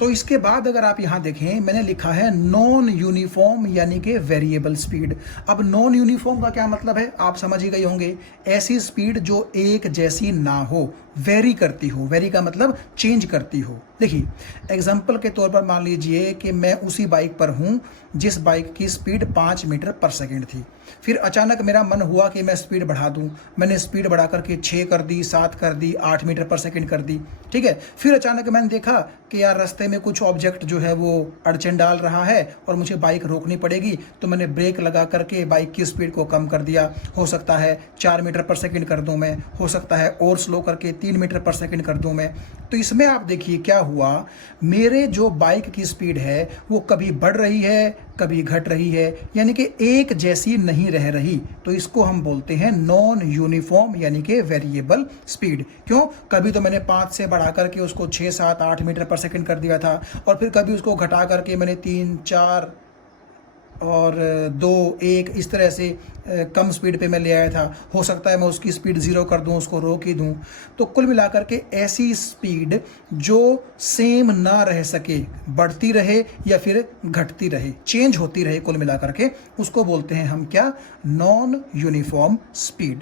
तो इसके बाद अगर आप यहां देखें, मैंने लिखा है नॉन यूनिफॉर्म यानी कि वेरिएबल स्पीड। अब नॉन यूनिफॉर्म का क्या मतलब है, आप समझ ही गए होंगे, ऐसी स्पीड जो एक जैसी ना हो, वेरी करती हो। वेरी का मतलब चेंज करती हो। देखिए एग्जांपल के तौर पर मान लीजिए कि मैं उसी बाइक पर हूं जिस बाइक की स्पीड 5 मीटर पर सेकंड थी। फिर अचानक मेरा मन हुआ कि मैं स्पीड बढ़ा दूं, मैंने स्पीड बढ़ा करके 6 कर दी, 7 कर दी, 8 मीटर पर सेकंड कर दी। ठीक है, फिर अचानक मैंने देखा कि यार रास्ते में कुछ ऑब्जेक्ट जो है वो अड़चन डाल रहा है और मुझे बाइक रोकनी पड़ेगी, तो मैंने ब्रेक लगा करके बाइक की स्पीड को कम कर दिया। हो सकता है 4 मीटर पर सेकंड कर दूं मैं, हो सकता है और स्लो करके 3 मीटर पर सेकंड कर दूं मैं। तो इसमें आप देखिए क्या हुआ, मेरे जो बाइक की स्पीड है वो कभी बढ़ रही है कभी घट रही है, यानी कि एक जैसी नहीं रह रही। तो इसको हम बोलते हैं नॉन यूनिफॉर्म यानी कि वेरिएबल स्पीड। क्यों, कभी तो मैंने 5 से बढ़ा करके उसको 6, 7, 8 मीटर पर सेकंड कर दिया था, और फिर कभी उसको घटा करके मैंने 3, 4 और 2, 1 इस तरह से कम स्पीड पे मैं ले आया था। हो सकता है मैं उसकी स्पीड 0 कर दूं, उसको रोक ही दूं। तो कुल मिलाकर के ऐसी स्पीड जो सेम ना रह सके, बढ़ती रहे या फिर घटती रहे, चेंज होती रहे, कुल मिलाकर के उसको बोलते हैं हम क्या, नॉन यूनिफॉर्म स्पीड।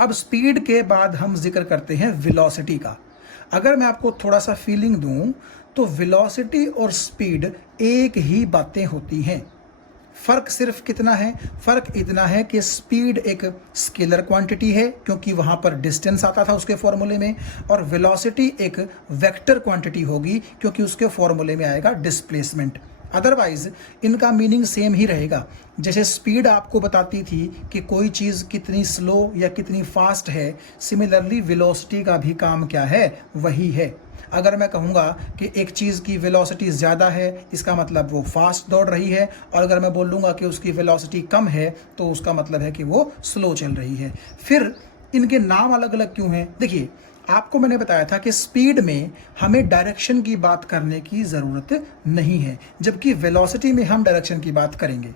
अब स्पीड के बाद हम जिक्र करते हैं वेलोसिटी का। अगर मैं आपको थोड़ा सा फीलिंग दूं तो वेलोसिटी और स्पीड एक ही बातें होती हैं। फर्क सिर्फ कितना है, फर्क इतना है कि स्पीड एक स्केलर क्वांटिटी है क्योंकि वहां पर डिस्टेंस आता था उसके फॉर्मूले में, और वेलोसिटी एक वेक्टर क्वांटिटी होगी क्योंकि उसके फॉर्मूले में आएगा डिस्प्लेसमेंट। अदरवाइज इनका मीनिंग सेम ही रहेगा। जैसे स्पीड आपको बताती थी कि कोई चीज़ कितनी स्लो या कितनी फास्ट है, सिमिलरली वेलोसिटी का भी काम क्या है, वही है। अगर मैं कहूँगा कि एक चीज़ की वेलोसिटी ज़्यादा है, इसका मतलब वो फास्ट दौड़ रही है, और अगर मैं बोलूँगा कि उसकी वेलोसिटी कम है तो उसका मतलब है कि वो स्लो चल रही है। फिर इनके नाम अलग अलग क्यों हैं? देखिए, आपको मैंने बताया था कि स्पीड में हमें डायरेक्शन की बात करने की ज़रूरत नहीं है, जबकि वेलोसिटी में हम डायरेक्शन की बात करेंगे।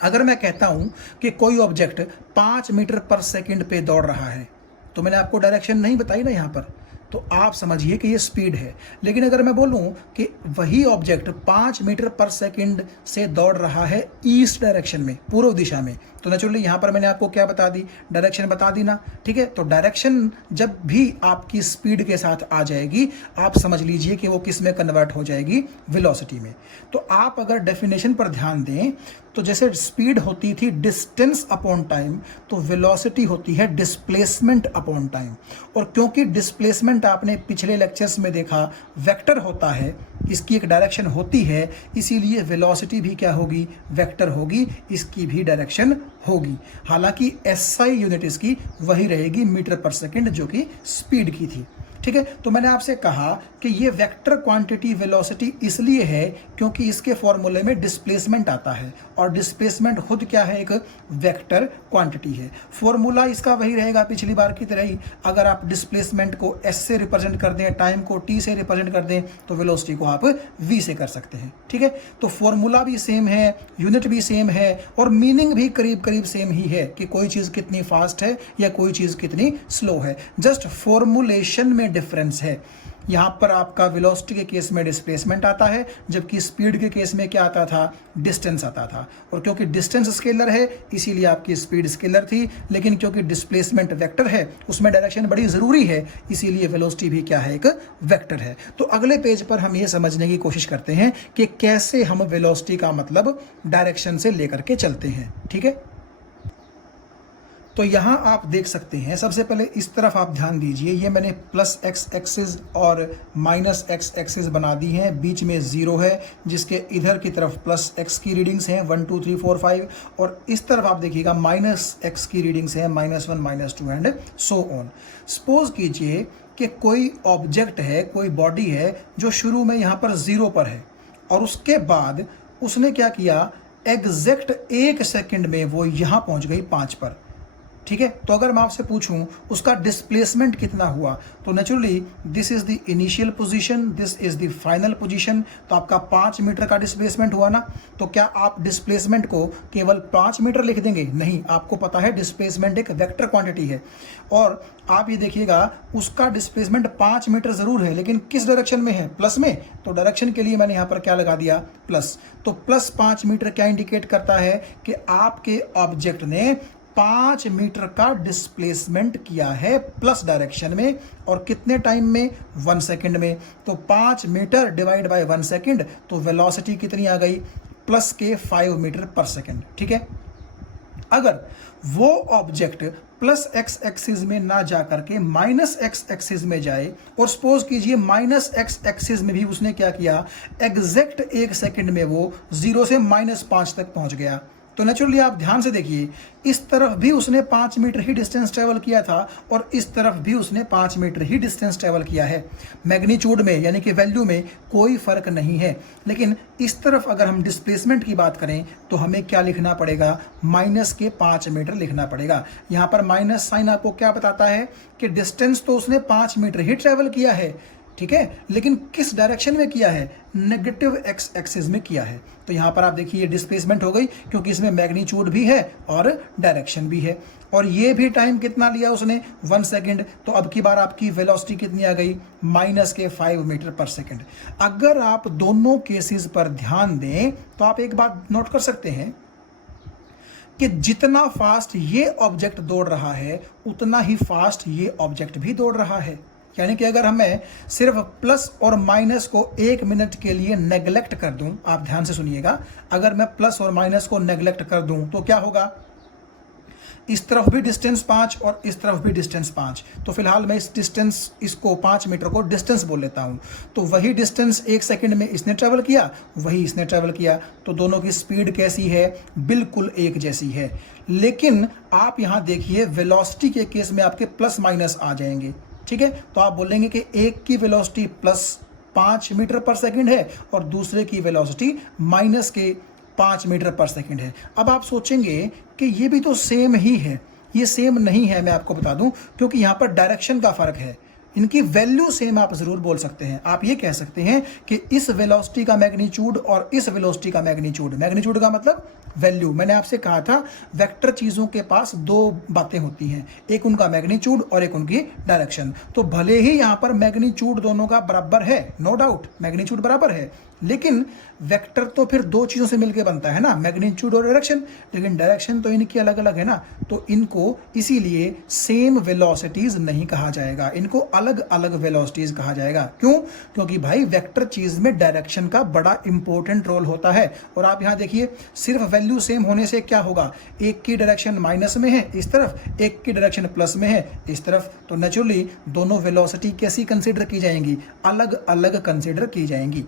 अगर मैं कहता हूँ कि कोई ऑब्जेक्ट 5 मीटर पर सेकंड पे दौड़ रहा है, तो मैंने आपको डायरेक्शन नहीं बताई ना यहाँ पर, तो आप समझिए कि ये स्पीड है। लेकिन अगर मैं बोलूं कि वही ऑब्जेक्ट 5 मीटर पर सेकंड से दौड़ रहा है ईस्ट डायरेक्शन में, पूर्व दिशा में, तो नेचुरली यहाँ पर मैंने आपको क्या बता दी, डायरेक्शन बता दी ना। ठीक है, तो डायरेक्शन जब भी आपकी स्पीड के साथ आ जाएगी, आप समझ लीजिए कि वो किस में कन्वर्ट हो जाएगी, वेलोसिटी में। तो आप अगर डेफिनेशन पर ध्यान दें तो जैसे स्पीड होती थी डिस्टेंस अपॉन टाइम, तो वेलोसिटी होती है डिस्प्लेसमेंट अपॉन टाइम। और क्योंकि डिस्प्लेसमेंट आपने पिछले लेक्चर्स में देखा वेक्टर होता है, इसकी एक डायरेक्शन होती है, इसीलिए वेलोसिटी भी क्या होगी, वेक्टर होगी, इसकी भी डायरेक्शन होगी। हालांकि एसआई यूनिट इसकी वही रहेगी, मीटर पर सेकंड, जो कि स्पीड की थी। ठीक है, तो मैंने आपसे कहा कि ये वेक्टर क्वांटिटी वेलोसिटी इसलिए है क्योंकि इसके फॉर्मूले में डिस्प्लेसमेंट आता है, और डिस्प्लेसमेंट खुद क्या है, एक वेक्टर क्वांटिटी है। फॉर्मूला इसका वही रहेगा पिछली बार की तरह ही। अगर आप डिस्प्लेसमेंट को एस से रिप्रेजेंट कर दें, टाइम को टी से रिप्रेजेंट कर दें, तो वेलोसिटी को आप वी से कर सकते हैं। ठीक है, तो फॉर्मूला भी सेम है, यूनिट भी सेम है, और मीनिंग भी करीब करीब सेम ही है कि कोई चीज़ कितनी फास्ट है या कोई चीज़ कितनी स्लो है। जस्ट फॉर्मुलेशन में डिफरेंस है। यहां पर आपका वेलोसिटी के केस में डिस्प्लेसमेंट आता है, जबकि स्पीड के केस में क्या आता था, डिस्टेंस आता था। और क्योंकि डिस्टेंस स्केलर है इसीलिए आपकी स्पीड स्केलर थी, लेकिन क्योंकि डिस्प्लेसमेंट वेक्टर है, उसमें डायरेक्शन बड़ी ज़रूरी है, इसीलिए वेलोसिटी भी क्या है, एक वेक्टर है। तो अगले पेज पर हम ये समझने की कोशिश करते हैं कि कैसे हम वेलोसिटी का मतलब डायरेक्शन से लेकर के चलते हैं। ठीक है, तो यहाँ आप देख सकते हैं, सबसे पहले इस तरफ आप ध्यान दीजिए, ये मैंने प्लस एक्स एक्सिस और माइनस एक्स एक्सिस बना दी हैं, बीच में ज़ीरो है, जिसके इधर की तरफ प्लस एक्स की रीडिंग्स हैं 1 2 3 4 5, और इस तरफ आप देखिएगा माइनस एक्स की रीडिंग्स हैं -1 -2 एंड सो ऑन। सपोज कीजिए कि कोई ऑब्जेक्ट है, कोई बॉडी है जो शुरू में यहाँ पर 0 पर है, और उसके बाद उसने क्या किया, एग्जैक्ट 1 सेकेंड में वो यहाँ पहुँच गई 5 पर। ठीक है, तो अगर मैं आपसे पूछूं उसका डिस्प्लेसमेंट कितना हुआ, तो naturally this is the initial position, this is the final position, तो आपका 5 मीटर का डिस्प्लेसमेंट हुआ ना। तो क्या आप डिस्प्लेसमेंट को केवल 5 मीटर लिख देंगे? नहीं, आपको पता है डिस्प्लेसमेंट एक वेक्टर क्वांटिटी है, और आप ये देखिएगा उसका डिस्प्लेसमेंट 5 मीटर जरूर है, लेकिन किस डायरेक्शन में है, प्लस में। तो डायरेक्शन के लिए मैंने यहाँ पर क्या लगा दिया, प्लस। तो प्लस 5 मीटर क्या इंडिकेट करता है कि आपके ऑब्जेक्ट ने 5 मीटर का डिस्प्लेसमेंट किया है प्लस डायरेक्शन में, और कितने टाइम में, 1 सेकेंड में। तो 5 मीटर डिवाइड बाय 1 सेकेंड, तो वेलोसिटी कितनी आ गई, प्लस के 5 मीटर पर सेकेंड। ठीक है, अगर वो ऑब्जेक्ट प्लस एक्स एक्सिस में ना जा करके माइनस एक्स एक्सिस में जाए, और सपोज कीजिए माइनस एक्स एक्सिस में भी उसने क्या किया, एग्जैक्ट 1 सेकेंड में वो 0 से -5 तक पहुंच गया, तो नेचुरली आप ध्यान से देखिए, इस तरफ भी उसने 5 मीटर ही डिस्टेंस ट्रेवल किया था, और इस तरफ भी उसने 5 मीटर ही डिस्टेंस ट्रेवल किया है। मैग्नीट्यूड में यानी कि वैल्यू में कोई फर्क नहीं है, लेकिन इस तरफ अगर हम डिस्प्लेसमेंट की बात करें तो हमें क्या लिखना पड़ेगा, माइनस के 5 मीटर लिखना पड़ेगा। यहाँ पर माइनस साइन आपको क्या बताता है कि डिस्टेंस तो उसने 5 मीटर ही ट्रेवल किया है, ठीक है, लेकिन किस डायरेक्शन में किया है, नेगेटिव एक्स एक्सिस में किया है। तो यहाँ पर आप देखिए डिस्प्लेसमेंट हो गई, क्योंकि इसमें मैग्नीट्यूड भी है और डायरेक्शन भी है, और ये भी टाइम कितना लिया उसने, 1 सेकेंड। तो अब की बार आपकी वेलोसिटी कितनी आ गई, माइनस के 5 मीटर पर सेकेंड। अगर आप दोनों केसेस पर ध्यान दें तो आप एक बात नोट कर सकते हैं कि जितना फास्ट ये ऑब्जेक्ट दौड़ रहा है उतना ही फास्ट ये ऑब्जेक्ट भी दौड़ रहा है। यानी कि अगर हमें सिर्फ प्लस और माइनस को 1 मिनट के लिए नेग्लेक्ट कर दूं, आप ध्यान से सुनिएगा, अगर मैं प्लस और माइनस को नेग्लेक्ट कर दूं तो क्या होगा, इस तरफ भी डिस्टेंस 5 और इस तरफ भी डिस्टेंस 5। तो फिलहाल मैं इस डिस्टेंस, इसको 5 मीटर को डिस्टेंस बोल लेता हूँ। तो वही डिस्टेंस 1 सेकंड में इसने ट्रेवल किया, वही इसने ट्रेवल किया। तो दोनों की स्पीड कैसी है? बिल्कुल एक जैसी है। लेकिन आप यहाँ देखिए वेलोसिटी के केस में आपके प्लस माइनस आ जाएंगे, ठीक है। तो आप बोलेंगे कि एक की velocity plus 5 metre per second है और दूसरे की वेलोसिटी माइनस के 5 मीटर पर सेकंड है। अब आप सोचेंगे कि ये भी तो सेम ही है। ये सेम नहीं है, मैं आपको बता दूं, क्योंकि यहाँ पर डायरेक्शन का फर्क है। इनकी वैल्यू सेम आप जरूर बोल सकते हैं। आप ये कह सकते हैं कि इस वेलोसिटी का मैग्नीट्यूड और इस वेलोसिटी का मैग्नीट्यूड, मैग्नीट्यूड का मतलब वैल्यू। मैंने आपसे कहा था वेक्टर चीजों के पास दो बातें होती हैं, एक उनका मैग्नीट्यूड और एक उनकी डायरेक्शन। तो भले ही यहाँ पर मैग्नीट्यूड दोनों का बराबर है, नो डाउट मैग्नीट्यूड बराबर है, लेकिन वेक्टर तो फिर दो चीजों से मिलकर बनता है ना, मैग्नीट्यूड और डायरेक्शन। लेकिन डायरेक्शन तो इनकी अलग अलग है ना, तो इनको इसीलिए सेम वेलोसिटीज नहीं कहा जाएगा, इनको अलग अलग वेलोसिटीज कहा जाएगा। क्यों? क्योंकि भाई वेक्टर चीज में डायरेक्शन का बड़ा इंपॉर्टेंट रोल होता है। और आप यहां देखिए, सिर्फ वैल्यू सेम होने से क्या होगा? एक की डायरेक्शन माइनस में है इस तरफ, एक की डायरेक्शन प्लस में है इस तरफ, तो नेचुरली दोनों वेलोसिटी कैसी कंसीडर की जाएंगी? अलग अलग कंसीडर की जाएंगी।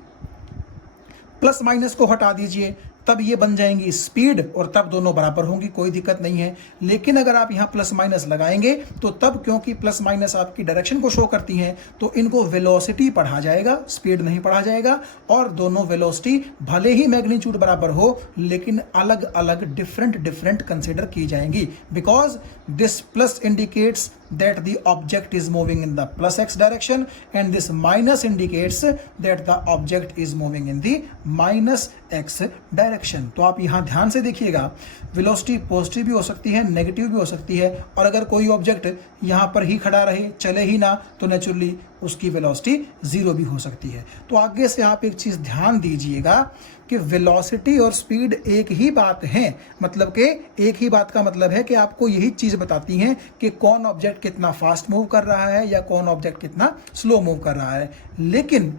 प्लस माइनस को हटा दीजिए, तब ये बन जाएंगी स्पीड और तब दोनों बराबर होंगी, कोई दिक्कत नहीं है। लेकिन अगर आप यहां प्लस माइनस लगाएंगे तो तब, क्योंकि प्लस माइनस आपकी डायरेक्शन को शो करती हैं, तो इनको वेलोसिटी पढ़ा जाएगा, स्पीड नहीं पढ़ा जाएगा। और दोनों वेलोसिटी भले ही मैग्नीट्यूड बराबर हो, लेकिन अलग अलग डिफरेंट कंसिडर की जाएंगी, because this plus indicates that the object is moving in the plus x direction and this minus indicates that the object is moving in the minus x direction। तो आप यहां ध्यान से देखिएगा, वेलोसिटी पॉजिटिव भी हो सकती है, नेगेटिव भी हो सकती है। और अगर कोई ऑब्जेक्ट यहां पर ही खड़ा रहे, चले ही ना, तो नेचुरली उसकी वेलोसिटी जीरो भी हो सकती है। तो आगे से आप एक चीज ध्यान दीजिएगा कि वेलोसिटी और स्पीड एक ही बात है, मतलब कि एक ही बात का मतलब है कि आपको यही चीज बताती हैं कि कौन ऑब्जेक्ट कितना फास्ट मूव कर रहा है या कौन ऑब्जेक्ट कितना स्लो मूव कर रहा है। लेकिन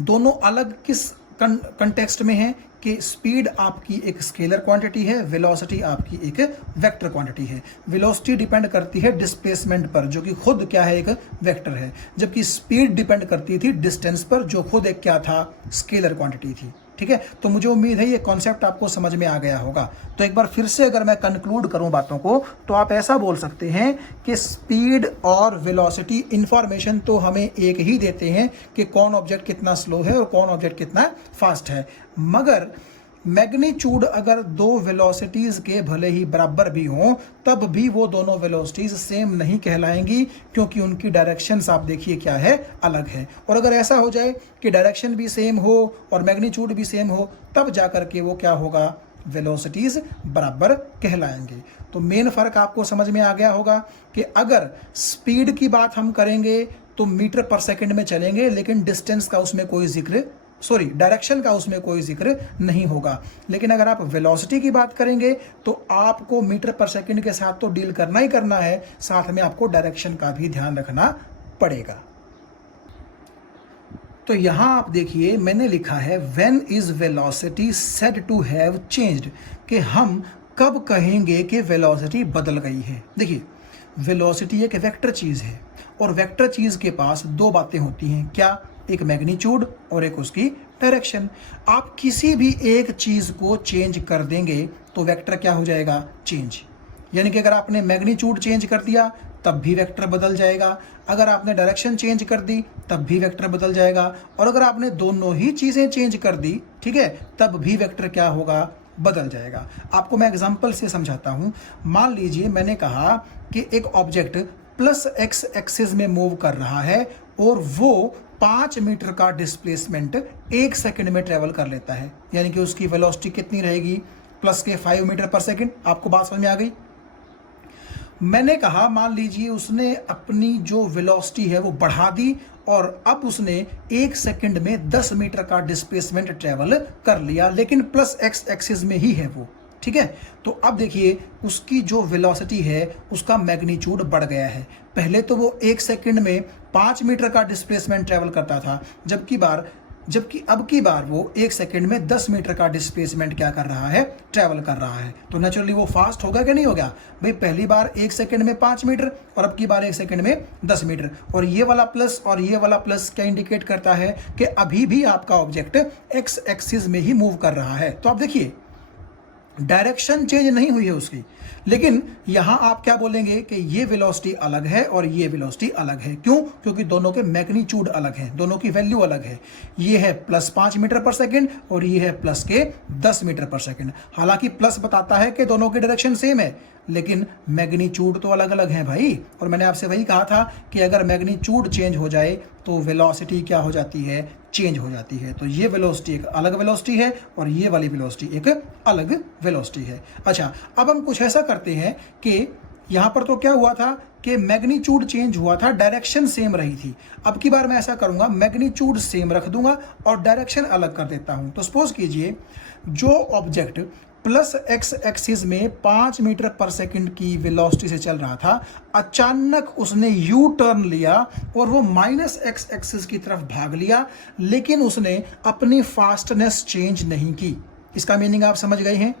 दोनों अलग किस कंटेक्स्ट में है कि स्पीड आपकी एक स्केलर क्वांटिटी है, वेलोसिटी आपकी एक वेक्टर क्वांटिटी है। वेलोसिटी डिपेंड करती है डिस्प्लेसमेंट पर, जो कि खुद क्या है, एक वेक्टर है, जबकि स्पीड डिपेंड करती थी डिस्टेंस पर, जो खुद एक क्या था, स्केलर क्वांटिटी थी। ठीक है, तो मुझे उम्मीद है ये कॉन्सेप्ट आपको समझ में आ गया होगा। तो एक बार फिर से अगर मैं कंक्लूड करूं बातों को, तो आप ऐसा बोल सकते हैं कि स्पीड और वेलोसिटी इंफॉर्मेशन तो हमें एक ही देते हैं कि कौन ऑब्जेक्ट कितना स्लो है और कौन ऑब्जेक्ट कितना फास्ट है। मगर मैग्नीट्यूड अगर दो वेलोसिटीज के भले ही बराबर भी हों, तब भी वो दोनों वेलोसिटीज सेम नहीं कहलाएंगी, क्योंकि उनकी डायरेक्शंस आप देखिए क्या है, अलग है। और अगर ऐसा हो जाए कि डायरेक्शन भी सेम हो और मैग्नीट्यूड भी सेम हो, तब जाकर के वो क्या होगा, वेलोसिटीज बराबर कहलाएंगे। तो मेन फर्क आपको समझ में आ गया होगा कि अगर स्पीड की बात हम करेंगे तो मीटर पर सेकंड में चलेंगे, लेकिन डिस्टेंस का उसमें कोई जिक्र, डायरेक्शन का उसमें कोई जिक्र नहीं होगा। लेकिन अगर आप वेलोसिटी की बात करेंगे तो आपको मीटर पर सेकंड के साथ तो डील करना ही करना है, साथ में आपको डायरेक्शन का भी ध्यान रखना पड़ेगा। तो यहां आप देखिए, मैंने लिखा है when is velocity said to have changed, कि हम कब कहेंगे कि वेलोसिटी बदल गई है। देखिए, वेलोसिटी एक वेक्टर चीज है और वेक्टर चीज के पास दो बातें होती हैं, क्या, एक मैग्नीट्यूड और एक उसकी डायरेक्शन। आप किसी भी एक चीज को चेंज कर देंगे तो वेक्टर क्या हो जाएगा, चेंज। यानी कि अगर आपने मैग्नीट्यूड चेंज कर दिया तब भी वेक्टर बदल जाएगा, अगर आपने डायरेक्शन चेंज कर दी तब भी वेक्टर बदल जाएगा, और अगर आपने दोनों ही चीजें चेंज कर दी, ठीक है, तब भी वेक्टर क्या होगा, बदल जाएगा। आपको मैं एग्जांपल से समझाता हूं। मान लीजिए मैंने कहा कि एक ऑब्जेक्ट प्लस एक्स एक्सिस में मूव कर रहा है और वो 5 मीटर का डिस्प्लेसमेंट 1 सेकंड में ट्रेवल कर लेता है, यानी कि उसकी वेलोसिटी कितनी रहेगी, प्लस के 5 मीटर पर सेकंड। आपको बात समझ में आ गई? मैंने कहा मान लीजिए उसने अपनी जो वेलोसिटी है वो बढ़ा दी और अब उसने 1 सेकंड में 10 मीटर का डिस्प्लेसमेंट ट्रेवल कर लिया, लेकिन प्लस एक्स एक्सिस में ही है वो, ठीक है। तो अब देखिए उसकी जो वेलोसिटी है उसका मैग्नीट्यूड बढ़ गया है। पहले तो वो 1 सेकंड में 5 मीटर का डिस्प्लेसमेंट ट्रेवल करता था, जबकि अब की बार वो 1 सेकंड में 10 मीटर का डिस्प्लेसमेंट क्या कर रहा है, ट्रैवल कर रहा है। तो नेचुरली वो फास्ट होगा कि नहीं होगा भाई? पहली बार 1 सेकंड में 5 मीटर और अब की बार 1 सेकंड में 10 मीटर। और ये वाला प्लस और ये वाला प्लस क्या इंडिकेट करता है कि अभी भी आपका ऑब्जेक्ट एक्स एक्सिस में ही मूव कर रहा है। तो आप देखिए डायरेक्शन चेंज नहीं हुई है उसकी, लेकिन यहां आप क्या बोलेंगे कि ये वेलोसिटी अलग है और ये वेलोसिटी अलग है। क्यों? क्योंकि दोनों के मैग्नीट्यूड अलग है, दोनों की वैल्यू अलग है। ये है +5 मीटर पर सेकंड और ये है प्लस के 10 मीटर पर सेकंड। हालांकि प्लस बताता है कि दोनों की डायरेक्शन सेम है, लेकिन मैग्नीट्यूड तो अलग अलग हैं भाई। और मैंने आपसे वही कहा था कि अगर मैग्नीट्यूड चेंज हो जाए तो वेलोसिटी क्या हो जाती है, चेंज हो जाती है। तो ये वेलोसिटी एक अलग वेलोसिटी है और ये वाली वेलोसिटी एक अलग वेलोसिटी है। अच्छा, अब हम कुछ ऐसा करते हैं कि यहाँ पर तो क्या हुआ था कि मैग्नीट्यूड चेंज हुआ था, डायरेक्शन सेम रही थी। अब की बार मैं ऐसा करूंगा, मैग्नीट्यूड सेम रख दूंगा और डायरेक्शन अलग कर देता हूं। तो सपोज कीजिए जो ऑब्जेक्ट प्लस एक्स एक्सिस में 5 मीटर पर सेकंड की वेलोसिटी से चल रहा था, अचानक उसने यू टर्न लिया और वो माइनस एक्स एक्सिस की तरफ भाग लिया, लेकिन उसने अपनी फास्टनेस चेंज नहीं की। इसका मीनिंग आप समझ गए हैं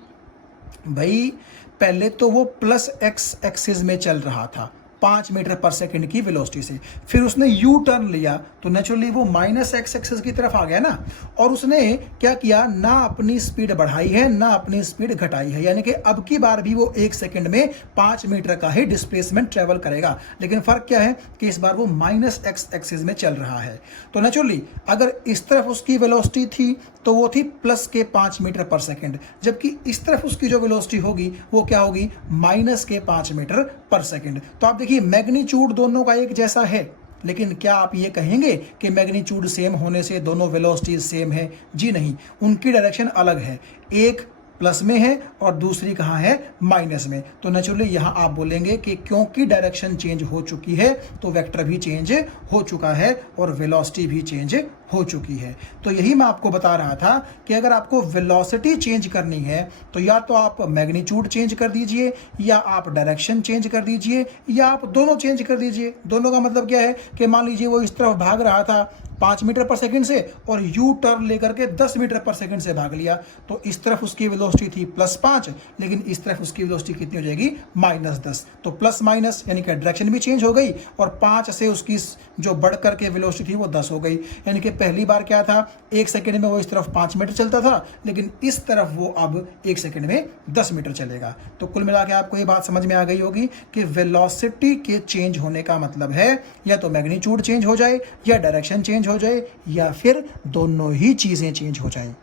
भाई? पहले तो वो प्लस एक्स एक्सिस में चल रहा था 5 मीटर पर सेकंड की वेलोसिटी से, फिर उसने यू टर्न लिया तो नेचुरली वो माइनस एक्स एक्सिस की तरफ आ गया ना। और उसने क्या किया, ना अपनी स्पीड बढ़ाई है ना अपनी स्पीड घटाई है, यानी कि अब की बार भी वो 1 सेकंड में 5 मीटर का ही डिस्प्लेसमेंट ट्रेवल करेगा। लेकिन फर्क क्या है कि इस बार वो माइनस एक्स एक्सिस में चल रहा है। तो नेचुरली अगर इस तरफ उसकी वेलोसिटी थी तो वो थी प्लस के 5 मीटर पर सेकंड, जबकि इस तरफ उसकी जो वेलोसिटी होगी वो क्या होगी, माइनस के 5 मीटर पर सेकंड। तो आप देखिए मैग्नीट्यूड दोनों का एक जैसा है, लेकिन क्या आप ये कहेंगे कि मैग्नीट्यूड सेम होने से दोनों वेलोसिटीज सेम है? जी नहीं, उनकी डायरेक्शन अलग है। एक प्लस में है और दूसरी कहाँ है, माइनस में। तो नेचुरली यहाँ आप बोलेंगे कि क्योंकि डायरेक्शन चेंज हो चुकी है तो वेक्टर भी चेंज हो चुका है और वेलोसिटी भी चेंज हो चुकी है। तो यही मैं आपको बता रहा था कि अगर आपको वेलोसिटी चेंज करनी है तो या तो आप मैग्नीट्यूड चेंज कर दीजिए या आप डायरेक्शन चेंज कर दीजिए या आप दोनों चेंज कर दीजिए। दोनों का मतलब क्या है कि मान लीजिए वो इस तरफ भाग रहा था 5 मीटर पर सेकंड से और यू टर्न लेकर के 10 मीटर पर सेकंड से भाग लिया, तो इस तरफ उसकी वेलोसिटी थी +5, लेकिन इस तरफ उसकी वेलोसिटी कितनी हो जाएगी, -10। तो प्लस माइनस यानी कि डायरेक्शन भी चेंज हो गई और 5 से उसकी जो बढ़ करके वेलोसिटी थी वो 10 हो गई। यानी कि पहली बार क्या था, 1 सेकंड में वो इस तरफ 5 मीटर चलता था, लेकिन इस तरफ वो अब 1 सेकंड में 10 मीटर चलेगा। तो कुल मिला के आपको ये बात समझ में आ गई होगी कि वेलोसिटी के चेंज होने का मतलब है या तो मैग्नीट्यूड चेंज हो जाए या डायरेक्शन चेंज हो जाए या फिर दोनों ही चीजें चेंज हो जाए।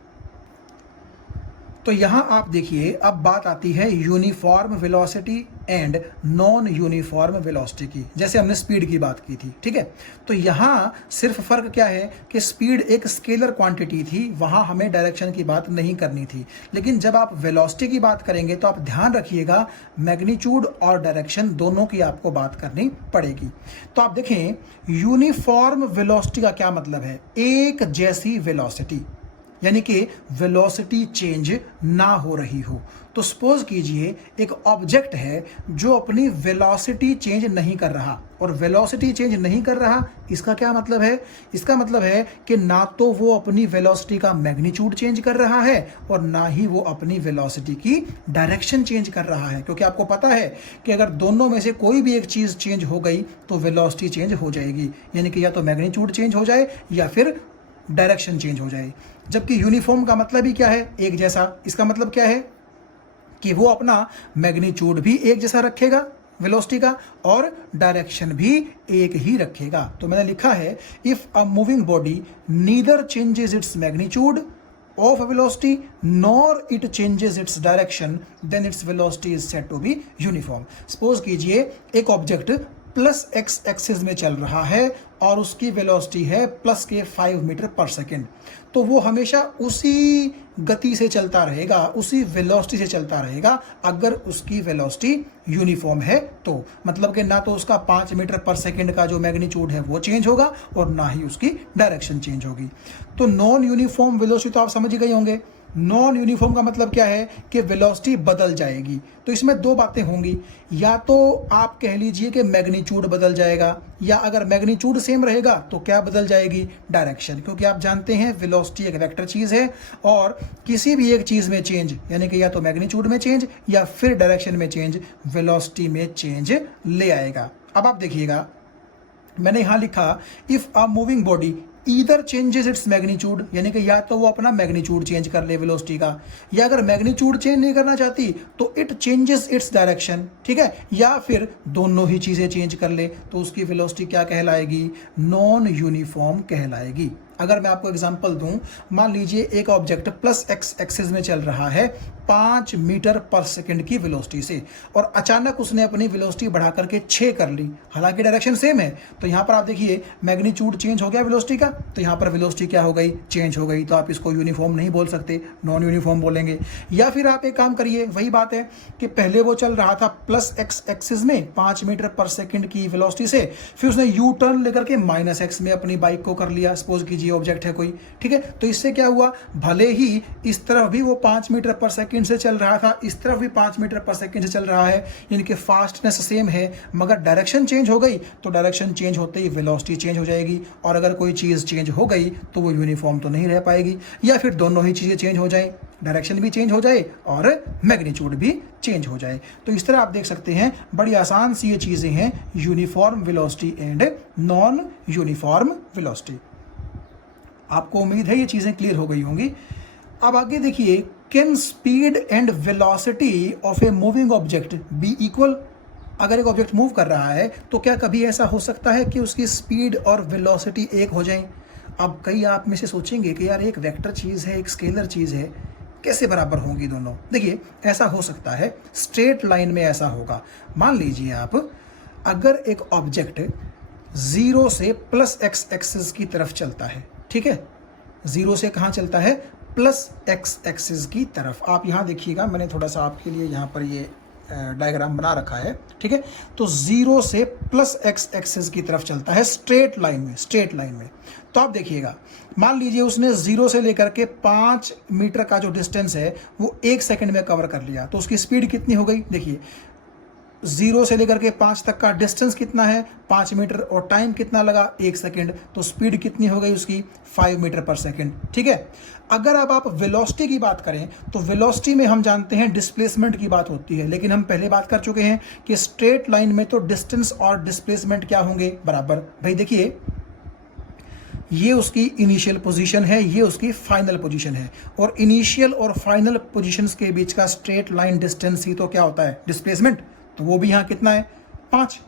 तो यहां आप देखिए अब बात आती है uniform velocity and non uniform velocity की, जैसे हमने स्पीड की बात की थी, ठीक है। तो यहां सिर्फ फर्क क्या है कि स्पीड एक स्केलर क्वांटिटी थी, वहां हमें डायरेक्शन की बात नहीं करनी थी। लेकिन जब आप वेलोसिटी की बात करेंगे तो आप ध्यान रखिएगा मैग्नीट्यूड और डायरेक्शन दोनों की आपको बात करनी पड़ेगी। तो आप देखें यूनिफॉर्म वेलोसिटी का क्या मतलब है, एक जैसी वेलोसिटी, यानी कि वेलोसिटी चेंज ना हो रही हो। तो सपोज कीजिए एक ऑब्जेक्ट है जो अपनी वेलोसिटी चेंज नहीं कर रहा, और वेलोसिटी चेंज नहीं कर रहा इसका क्या मतलब है, इसका मतलब है कि ना तो वो अपनी वेलोसिटी का मैग्नीट्यूड चेंज कर रहा है और ना ही वो अपनी वेलोसिटी की डायरेक्शन चेंज कर रहा है। क्योंकि आपको पता है कि अगर दोनों में से कोई भी एक चीज चेंज हो गई तो वेलोसिटी चेंज हो जाएगी, यानी कि या तो मैग्नीट्यूड चेंज हो जाए या फिर डायरेक्शन चेंज हो जाए। जबकि यूनिफॉर्म का मतलब ही क्या है, एक जैसा। इसका मतलब क्या है कि वो अपना मैग्नीट्यूड भी एक जैसा रखेगा वेलोसिटी का और डायरेक्शन भी एक ही रखेगा। तो मैंने लिखा है if a moving body neither changes its magnitude of a velocity nor it changes its direction then its velocity is said to be uniform। Suppose कीजिए एक ऑब्जेक्ट प्लस एक्स एक्सिस में चल रहा है और उसकी वेलोसिटी है प्लस के 5 मीटर पर सेकेंड, तो वो हमेशा उसी गति से चलता रहेगा, उसी वेलोसिटी से चलता रहेगा अगर उसकी वेलोसिटी यूनिफॉर्म है। तो मतलब कि ना तो उसका 5 मीटर पर सेकेंड का जो मैग्नीट्यूड है वो चेंज होगा और ना ही उसकी डायरेक्शन चेंज होगी। तो नॉन यूनिफॉर्म वेलोसिटी तो आप समझ ही गए होंगे, नॉन यूनिफॉर्म का मतलब क्या है कि वेलोसिटी बदल जाएगी। तो इसमें दो बातें होंगी, या तो आप कह लीजिए कि मैग्नीट्यूड बदल जाएगा, या अगर मैग्नीट्यूड सेम रहेगा तो क्या बदल जाएगी, डायरेक्शन। क्योंकि आप जानते हैं वेलोसिटी एक वेक्टर चीज़ है और किसी भी एक चीज़ में चेंज यानी कि या तो मैग्नीट्यूड में चेंज या फिर डायरेक्शन में चेंज वेलोसिटी में चेंज ले आएगा। अब आप देखिएगा, मैंने यहां लिखा if a moving body either changes its magnitude, यानी कि या तो वो अपना मैग्नीट्यूड चेंज कर ले वेलोसिटी का, या अगर मैग्नीट्यूड चेंज नहीं करना चाहती तो इट चेंजेस इट्स डायरेक्शन, ठीक है, या फिर दोनों ही चीज़ें चेंज कर ले तो उसकी वेलोसिटी क्या कहलाएगी, नॉन यूनिफॉर्म कहलाएगी। अगर मैं आपको एग्जांपल दूं, मान लीजिए एक ऑब्जेक्ट प्लस एक्स एक्सिस में चल रहा है 5 मीटर पर सेकंड की वेलोसिटी से, और अचानक उसने अपनी वेलोसिटी बढ़ा करके 6 कर ली, हालांकि डायरेक्शन सेम है। तो यहाँ पर आप देखिए मैग्नीट्यूड चेंज हो गया वेलोसिटी का, तो यहाँ पर वेलोसिटी क्या हो गई, चेंज हो गई। तो आप इसको यूनिफॉर्म नहीं बोल सकते, नॉन यूनिफॉर्म बोलेंगे। या फिर आप एक काम करिए, वही बात है कि पहले वो चल रहा था प्लस एक्स एक्सिस में 5 मीटर पर सेकंड की वेलोसिटी से, फिर उसने यू टर्न लेकर के माइनस एक्स में अपनी बाइक को कर लिया, सपोज कीजिए ऑब्जेक्ट है कोई, ठीक है। तो इससे क्या हुआ, भले ही इस तरफ भी वो 5 मीटर पर सेकंड से चल रहा था, इस तरफ भी 5 मीटर पर सेकंड से चल रहा है, यानी कि फास्टनेस सेम है, मगर डायरेक्शन चेंज हो गई। तो डायरेक्शन चेंज होते ही वेलोसिटी चेंज हो जाएगी, और अगर कोई चीज़ चेंज हो गई तो वो यूनिफॉर्म तो नहीं रह पाएगी। या फिर दोनों ही चीज़ें चेंज हो जाए, डायरेक्शन भी चेंज हो जाए और मैग्नीट्यूड भी चेंज हो जाए। तो इस तरह आप देख सकते हैं, बड़ी आसान सी ये चीज़ें हैं, uniform velocity and non uniform velocity. आपको उम्मीद है ये चीज़ें क्लियर हो गई होंगी। अब आगे देखिए, can speed and velocity of a moving object be equal. अगर एक ऑब्जेक्ट मूव कर रहा है तो क्या कभी ऐसा हो सकता है कि उसकी स्पीड और वेलोसिटी एक हो जाए। अब कई आप में से सोचेंगे कि यार एक वेक्टर चीज़ है, एक स्केलर चीज़ है, कैसे बराबर होंगी दोनों। देखिए ऐसा हो सकता है, स्ट्रेट लाइन में ऐसा होगा। मान लीजिए आप, अगर एक ऑब्जेक्ट 0 से प्लस एक्स एक्सिस की तरफ चलता है, ठीक है, 0 से कहाँ चलता है, प्लस एक्स एक्सिस की तरफ। आप यहाँ देखिएगा, मैंने थोड़ा सा आपके लिए यहाँ पर ये डायग्राम बना रखा है, ठीक है। तो 0 से प्लस एक्स एक्सिस की तरफ चलता है स्ट्रेट लाइन में, स्ट्रेट लाइन में। तो आप देखिएगा, मान लीजिए उसने 0 से लेकर के 5 मीटर का जो डिस्टेंस है वो 1 सेकंड में कवर कर लिया, तो उसकी स्पीड कितनी हो गई। देखिए 0 से लेकर के 5 तक का डिस्टेंस कितना है, 5 मीटर, और टाइम कितना लगा, 1 सेकंड। तो स्पीड कितनी हो गई उसकी, 5 मीटर पर सेकंड, ठीक है। अगर अब आप वेलोसिटी की बात करें तो वेलोसिटी में हम जानते हैं डिस्प्लेसमेंट की बात होती है, लेकिन हम पहले बात कर चुके हैं कि स्ट्रेट लाइन में तो डिस्टेंस और डिस्प्लेसमेंट क्या होंगे, बराबर। भाई देखिए, ये उसकी इनिशियल पोजीशन है, ये उसकी फाइनल पोजीशन है, और इनिशियल और फाइनल पोजीशंस के बीच का स्ट्रेट लाइन डिस्टेंस ही तो क्या होता है, डिस्प्लेसमेंट। तो वो भी यहाँ कितना है, 5।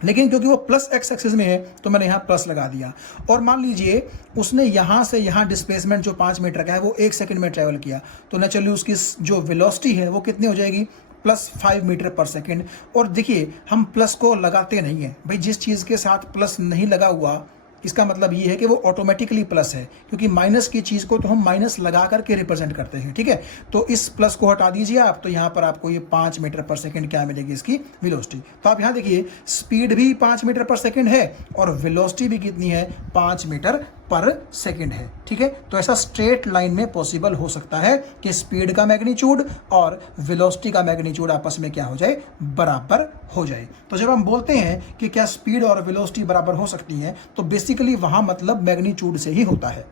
लेकिन क्योंकि वो प्लस एक्स एक्सिस में है तो मैंने यहाँ प्लस लगा दिया। और मान लीजिए उसने यहाँ से यहाँ डिस्प्लेसमेंट जो 5 मीटर का है वो 1 सेकंड में ट्रैवल किया, तो नेचुरली उसकी जो वेलोसिटी है वो कितनी हो जाएगी, प्लस 5 मीटर पर सेकंड। और देखिए हम प्लस को लगाते नहीं हैं भाई, जिस चीज़ के साथ प्लस नहीं लगा हुआ इसका मतलब ये है कि वो ऑटोमेटिकली प्लस है, क्योंकि माइनस की चीज़ को तो हम माइनस लगा करके रिप्रेजेंट करते हैं, ठीक है। तो इस प्लस को हटा दीजिए आप, तो यहाँ पर आपको ये 5 मीटर पर सेकंड क्या मिलेगी, इसकी वेलोसिटी। तो आप यहाँ देखिए, स्पीड भी 5 मीटर पर सेकंड है और वेलोसिटी भी कितनी है, 5 मीटर पर सेकंड है, ठीक है। तो ऐसा स्ट्रेट लाइन में पॉसिबल हो सकता है कि स्पीड का मैग्नीट्यूड और वेलोसिटी का मैग्नीट्यूड आपस में क्या हो जाए, बराबर हो जाए। तो जब हम बोलते हैं कि क्या स्पीड और वेलोसिटी बराबर हो सकती हैं, तो बेसिकली वहां मतलब मैग्नीट्यूड से ही होता है।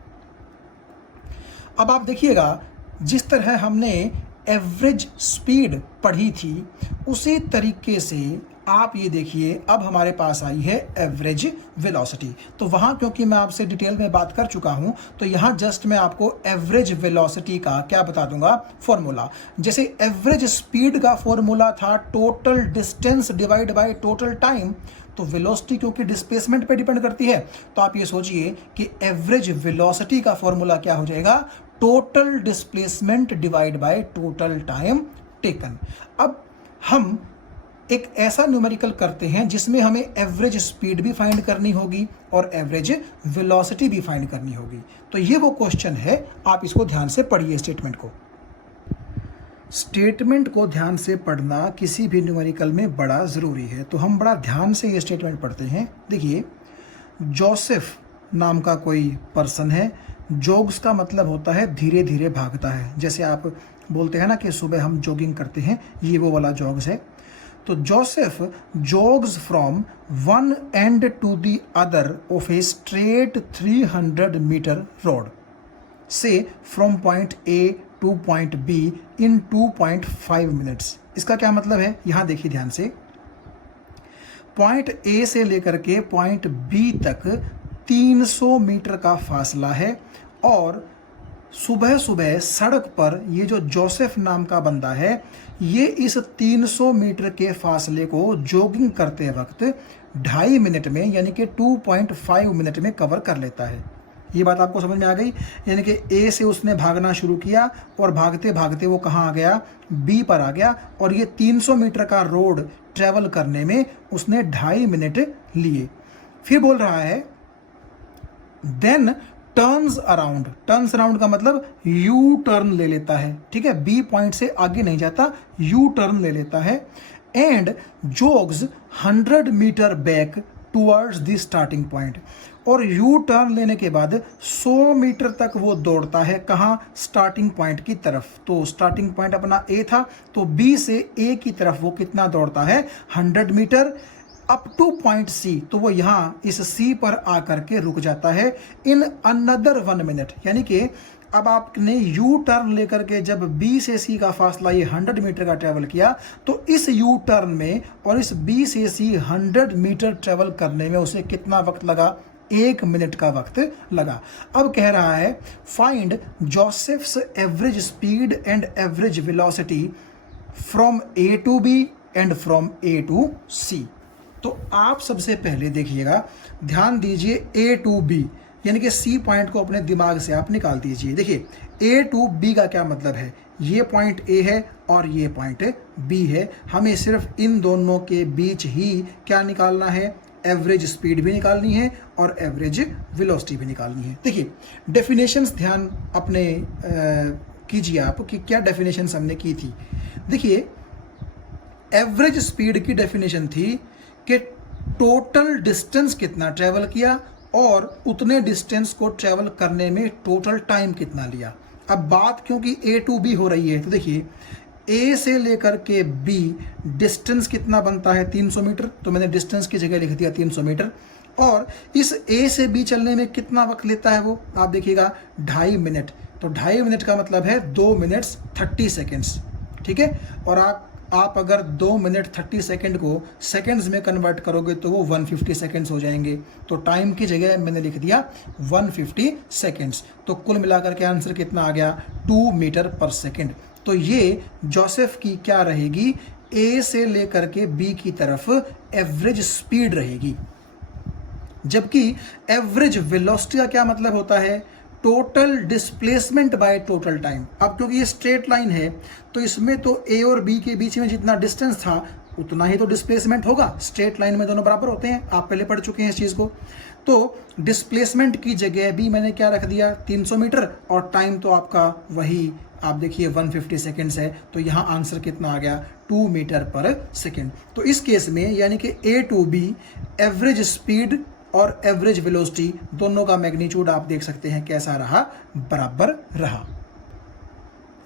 अब आप देखिएगा, जिस तरह हमने एवरेज स्पीड पढ़ी थी उसी तरीके से आप ये देखिए, अब हमारे पास आई है एवरेज वेलोसिटी। तो वहाँ क्योंकि मैं आपसे डिटेल में बात कर चुका हूँ, तो यहाँ जस्ट मैं आपको एवरेज वेलोसिटी का क्या बता दूंगा, फॉर्मूला। जैसे एवरेज स्पीड का फॉर्मूला था total distance divide by total time, तो वेलोसिटी क्योंकि डिस्प्लेसमेंट पे डिपेंड करती है, तो आप ये सोचिए कि एवरेज वेलोसिटी का फॉर्मूला क्या हो जाएगा, total displacement divide by total time taken. अब हम एक ऐसा न्यूमेरिकल करते हैं जिसमें हमें एवरेज स्पीड भी फाइंड करनी होगी और एवरेज वेलोसिटी भी फाइंड करनी होगी। तो ये वो क्वेश्चन है, आप इसको ध्यान से पढ़िए। स्टेटमेंट को ध्यान से पढ़ना किसी भी न्यूमेरिकल में बड़ा ज़रूरी है, तो हम बड़ा ध्यान से ये स्टेटमेंट पढ़ते हैं। देखिए, जोसेफ नाम का कोई पर्सन है जॉग्स का मतलब होता है धीरे धीरे भागता है, जैसे आप बोलते हैं ना कि सुबह हम जॉगिंग करते हैं, ये वो वाला जॉग्स है। तो Joseph jogs from one end to the other of a straight 300 metre road से from point A to point B in 2.5 minutes. इसका क्या मतलब है, यहां देखिए ध्यान से। पॉइंट ए से लेकर के पॉइंट बी तक 300 मीटर का फासला है, और सुबह सुबह सड़क पर ये जो जोसेफ नाम का बंदा है, ये इस 300 मीटर के फासले को जॉगिंग करते वक्त 2.5 मिनट में यानी कि 2.5 मिनट में कवर कर लेता है। ये बात आपको समझ में आ गई। यानी कि ए से उसने भागना शुरू किया और भागते भागते वो कहाँ आ गया, बी पर आ गया, और ये 300 मीटर का रोड ट्रेवल करने में उसने 2.5 मिनट लिए। फिर बोल रहा है then turns around. Turns around का मतलब यू टर्न ले लेता है, ठीक है, बी पॉइंट से आगे नहीं जाता, यू टर्न ले लेता है। And jogs 100 metre back towards the starting point. और यू टर्न लेने के बाद 100 मीटर तक वो दौड़ता है, कहाँ, स्टार्टिंग पॉइंट की तरफ। तो स्टार्टिंग पॉइंट अपना ए था, तो बी से ए की तरफ वो कितना दौड़ता है, 100 metre up to point C. तो वो यहाँ इस सी पर आकर के रुक जाता है इन अनदर 1 मिनट। यानी कि अब आपने यू टर्न लेकर के जब बी से सी का फासला ये 100 मीटर का ट्रेवल किया, तो इस यू टर्न में और इस बी से सी 100 मीटर ट्रेवल करने में उसे कितना वक्त लगा, 1 मिनट का वक्त लगा। अब कह रहा है find Joseph's average speed and average velocity from A to B and from A to C. तो आप सबसे पहले देखिएगा, ध्यान दीजिए, ए टू बी यानी कि सी पॉइंट को अपने दिमाग से आप निकाल दीजिए। देखिए ए टू बी का क्या मतलब है, ये पॉइंट ए है और ये पॉइंट बी है। हमें सिर्फ इन दोनों के बीच ही क्या निकालना है, एवरेज स्पीड भी निकालनी है और एवरेज वेलोसिटी भी निकालनी है। देखिए डेफिनेशंस ध्यान अपने कीजिए आप कि क्या डेफिनेशंस हमने की थी। देखिए एवरेज स्पीड की डेफिनेशन थी कि टोटल डिस्टेंस कितना ट्रेवल किया और उतने डिस्टेंस को ट्रेवल करने में टोटल टाइम कितना लिया। अब बात क्योंकि ए टू बी हो रही है, तो देखिए ए से लेकर के बी डिस्टेंस कितना बनता है, 300 मीटर। तो मैंने डिस्टेंस की जगह लिख दिया 300 मीटर। और इस ए से बी चलने में कितना वक्त लेता है वो, आप देखिएगा 2.5 मिनट। तो 2.5 मिनट का मतलब है 2 मिनट्स 30 सेकेंड्स, ठीक है। और आप अगर 2 मिनट 30 सेकेंड को सेकेंड्स में कन्वर्ट करोगे तो वो 150 सेकेंड्स हो जाएंगे। तो टाइम की जगह मैंने लिख दिया 150 सेकेंड्स। तो कुल मिलाकर के आंसर कितना आ गया, 2 मीटर पर सेकेंड। तो ये जोसेफ की क्या रहेगी, ए से लेकर के बी की तरफ एवरेज स्पीड रहेगी। जबकि एवरेज वेलोसिटी का क्या मतलब होता है, total displacement bye total time. अब क्योंकि ये स्ट्रेट लाइन है तो इसमें तो ए और बी के बीच में जितना डिस्टेंस था उतना ही तो डिस्प्लेसमेंट होगा। स्ट्रेट लाइन में दोनों बराबर होते हैं, आप पहले पढ़ चुके हैं इस चीज़ को। तो डिस्प्लेसमेंट की जगह भी मैंने क्या रख दिया, 300 मीटर, और टाइम तो आपका वही आप देखिए 150 सेकेंड्स है। तो यहाँ आंसर कितना आ गया, 2 मीटर पर सेकेंड। तो इस केस में यानी कि ए टू बी एवरेज स्पीड और एवरेज वेलोसिटी दोनों का मैग्नीट्यूड आप देख सकते हैं कैसा रहा, बराबर रहा।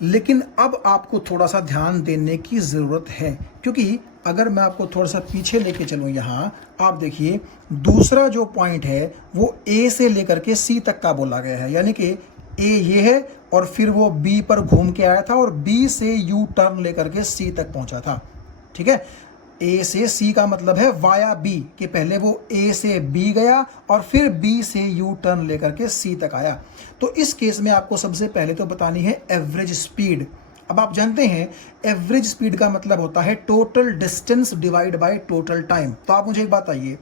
लेकिन अब आपको थोड़ा सा ध्यान देने की ज़रूरत है, क्योंकि अगर मैं आपको थोड़ा सा पीछे लेके चलूँ, यहाँ आप देखिए दूसरा जो पॉइंट है वो ए से लेकर के सी तक का बोला गया है। यानी कि ए ये है और फिर वो बी पर घूम के आया था और बी से यू टर्न लेकर के सी तक पहुंचा था, ठीक है। ए से सी का मतलब है वाया बी, कि पहले वो ए से बी गया और फिर बी से यू टर्न लेकर के सी तक आया। तो इस केस में आपको सबसे पहले तो बतानी है एवरेज स्पीड। अब आप जानते हैं एवरेज स्पीड का मतलब होता है total distance divide by total time. तो आप मुझे एक बात आइए,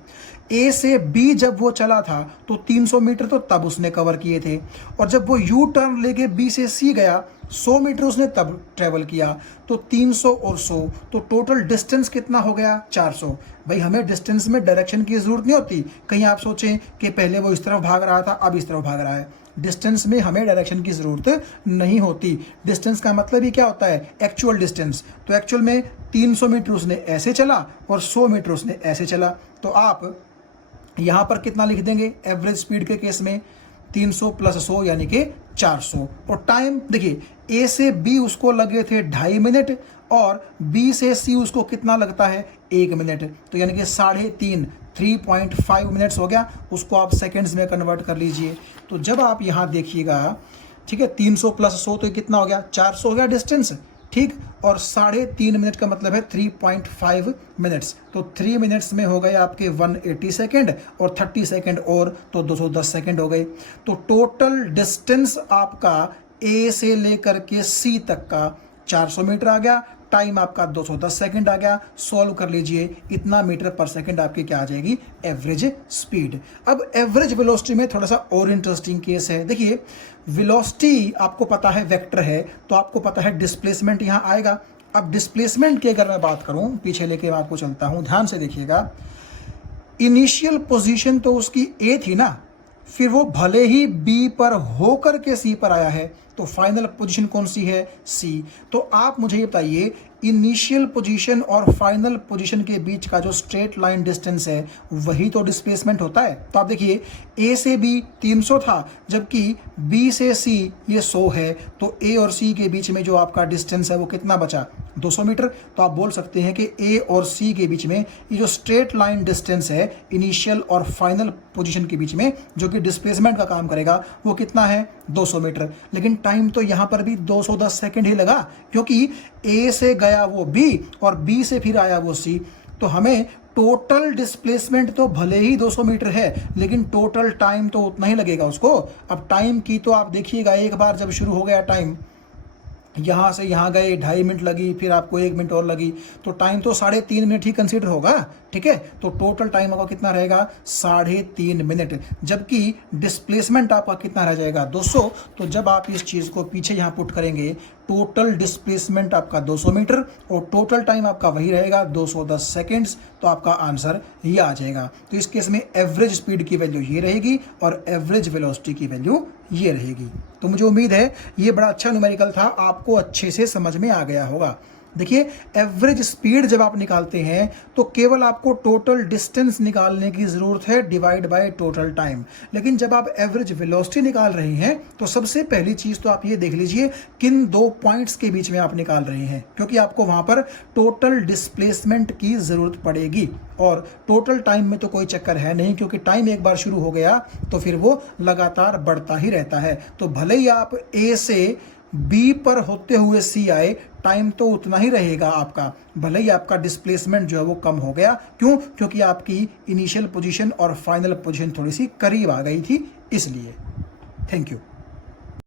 ए से बी जब वो चला था तो 300 मीटर तो तब उसने कवर किए थे, और जब वो यू टर्न लेके बी से सी गया 100 मीटर उसने तब ट्रेवल किया। तो 300 और 100 तो टोटल डिस्टेंस कितना हो गया, 400। भाई हमें डिस्टेंस में डायरेक्शन की जरूरत नहीं होती। कहीं आप सोचें कि पहले वो इस तरफ भाग रहा था अब इस तरफ भाग रहा है, डिस्टेंस में हमें डायरेक्शन की ज़रूरत नहीं होती। डिस्टेंस का मतलब ही क्या होता है, एक्चुअल डिस्टेंस। तो एक्चुअल में 300 मीटर उसने ऐसे चला और 100 मीटर उसने ऐसे चला। तो आप यहाँ पर कितना लिख देंगे एवरेज स्पीड के केस में, 300 प्लस 100 यानी कि 400। और टाइम देखिए, ए से बी उसको लगे थे 2.5 मिनट और बी से सी उसको कितना लगता है 1 मिनट, तो यानी कि 3.5 मिनट्स हो गया। उसको आप सेकेंड्स में कन्वर्ट कर लीजिए। तो जब आप यहाँ देखिएगा, ठीक है, 300 प्लस 100 तो कितना हो गया 400 हो गया डिस्टेंस, ठीक। और 3.5 मिनट का मतलब है 3.5 मिनट्स, तो 3 मिनट्स में हो गए आपके 180 सेकेंड और 30 सेकेंड और तो 210 सेकेंड हो गए। तो टोटल डिस्टेंस आपका ए से लेकर के सी तक का 400 मीटर आ गया। टाइम आपका 210 सेकंड आ गया। सॉल्व कर लीजिए, इतना मीटर पर सेकंड आपकी क्या आ जाएगी एवरेज स्पीड। अब एवरेज वेलोसिटी में थोड़ा सा और इंटरेस्टिंग केस है। देखिए, वेलोसिटी आपको पता है वेक्टर है, तो आपको पता है डिस्प्लेसमेंट यहाँ आएगा। अब डिस्प्लेसमेंट की अगर मैं बात करूं, पीछे लेके मैं आपको चलता हूं, ध्यान से देखिएगा। इनिशियल पोजीशन तो उसकी ए थी ना, फिर वो भले ही बी पर होकर के सी पर आया है, तो फाइनल पोजीशन कौन सी है सी। तो आप मुझे ये बताइए, इनिशियल पोजीशन और फाइनल पोजीशन के बीच का जो स्ट्रेट लाइन डिस्टेंस है वही तो डिस्प्लेसमेंट होता है। तो आप देखिए, ए से बी 300 था, जबकि बी से सी ये 100 है, तो ए और सी के बीच में जो आपका डिस्टेंस है वो कितना बचा 200 मीटर। तो आप बोल सकते हैं कि ए और सी के बीच में ये जो स्ट्रेट लाइन डिस्टेंस है इनिशियल और फाइनल पोजीशन के बीच में, जो कि डिस्प्लेसमेंट का काम करेगा, वो कितना है 200 मीटर। लेकिन टाइम तो यहाँ पर भी 210 सेकेंड ही लगा, क्योंकि ए से गया वो बी और बी से फिर आया वो सी। तो हमें टोटल डिस्प्लेसमेंट तो भले ही 200 मीटर है, लेकिन टोटल टाइम तो उतना ही लगेगा उसको। अब टाइम की तो आप देखिएगा, एक बार जब शुरू हो गया टाइम, यहाँ से यहाँ गए 2.5 मिनट लगी, फिर आपको 1 मिनट और लगी, तो टाइम तो 3.5 मिनट ही कंसीडर होगा, ठीक है। तो टोटल टाइम आपका कितना रहेगा 3.5 मिनट, जबकि डिस्प्लेसमेंट आपका कितना रह जाएगा 200। तो जब आप इस चीज़ को पीछे यहाँ पुट करेंगे, टोटल डिस्प्लेसमेंट आपका 200 मीटर और टोटल टाइम आपका वही रहेगा 210 सेकेंड्स, तो आपका आंसर ये आ जाएगा। तो इस केस में एवरेज स्पीड की वैल्यू ये रहेगी और एवरेज वेलोसिटी की वैल्यू ये रहेगी। तो मुझे उम्मीद है ये बड़ा अच्छा न्यूमेरिकल था, आपको अच्छे से समझ में आ गया होगा। देखिए, एवरेज स्पीड जब आप निकालते हैं तो केवल आपको टोटल डिस्टेंस निकालने की ज़रूरत है डिवाइड बाय टोटल टाइम। लेकिन जब आप एवरेज वेलोसिटी निकाल रहे हैं तो सबसे पहली चीज़ तो आप ये देख लीजिए किन 2 पॉइंट्स के बीच में आप निकाल रहे हैं, क्योंकि आपको वहाँ पर टोटल डिस्प्लेसमेंट की ज़रूरत पड़ेगी। और टोटल टाइम में तो कोई चक्कर है नहीं, क्योंकि टाइम एक बार शुरू हो गया तो फिर वो लगातार बढ़ता ही रहता है। तो भले ही आप ए से बी पर होते हुए सी आए, टाइम तो उतना ही रहेगा आपका, भले ही आपका डिस्प्लेसमेंट जो है वो कम हो गया। क्यों? क्योंकि आपकी इनिशियल पोजीशन और फाइनल पोजीशन थोड़ी सी करीब आ गई थी, इसलिए। Thank you.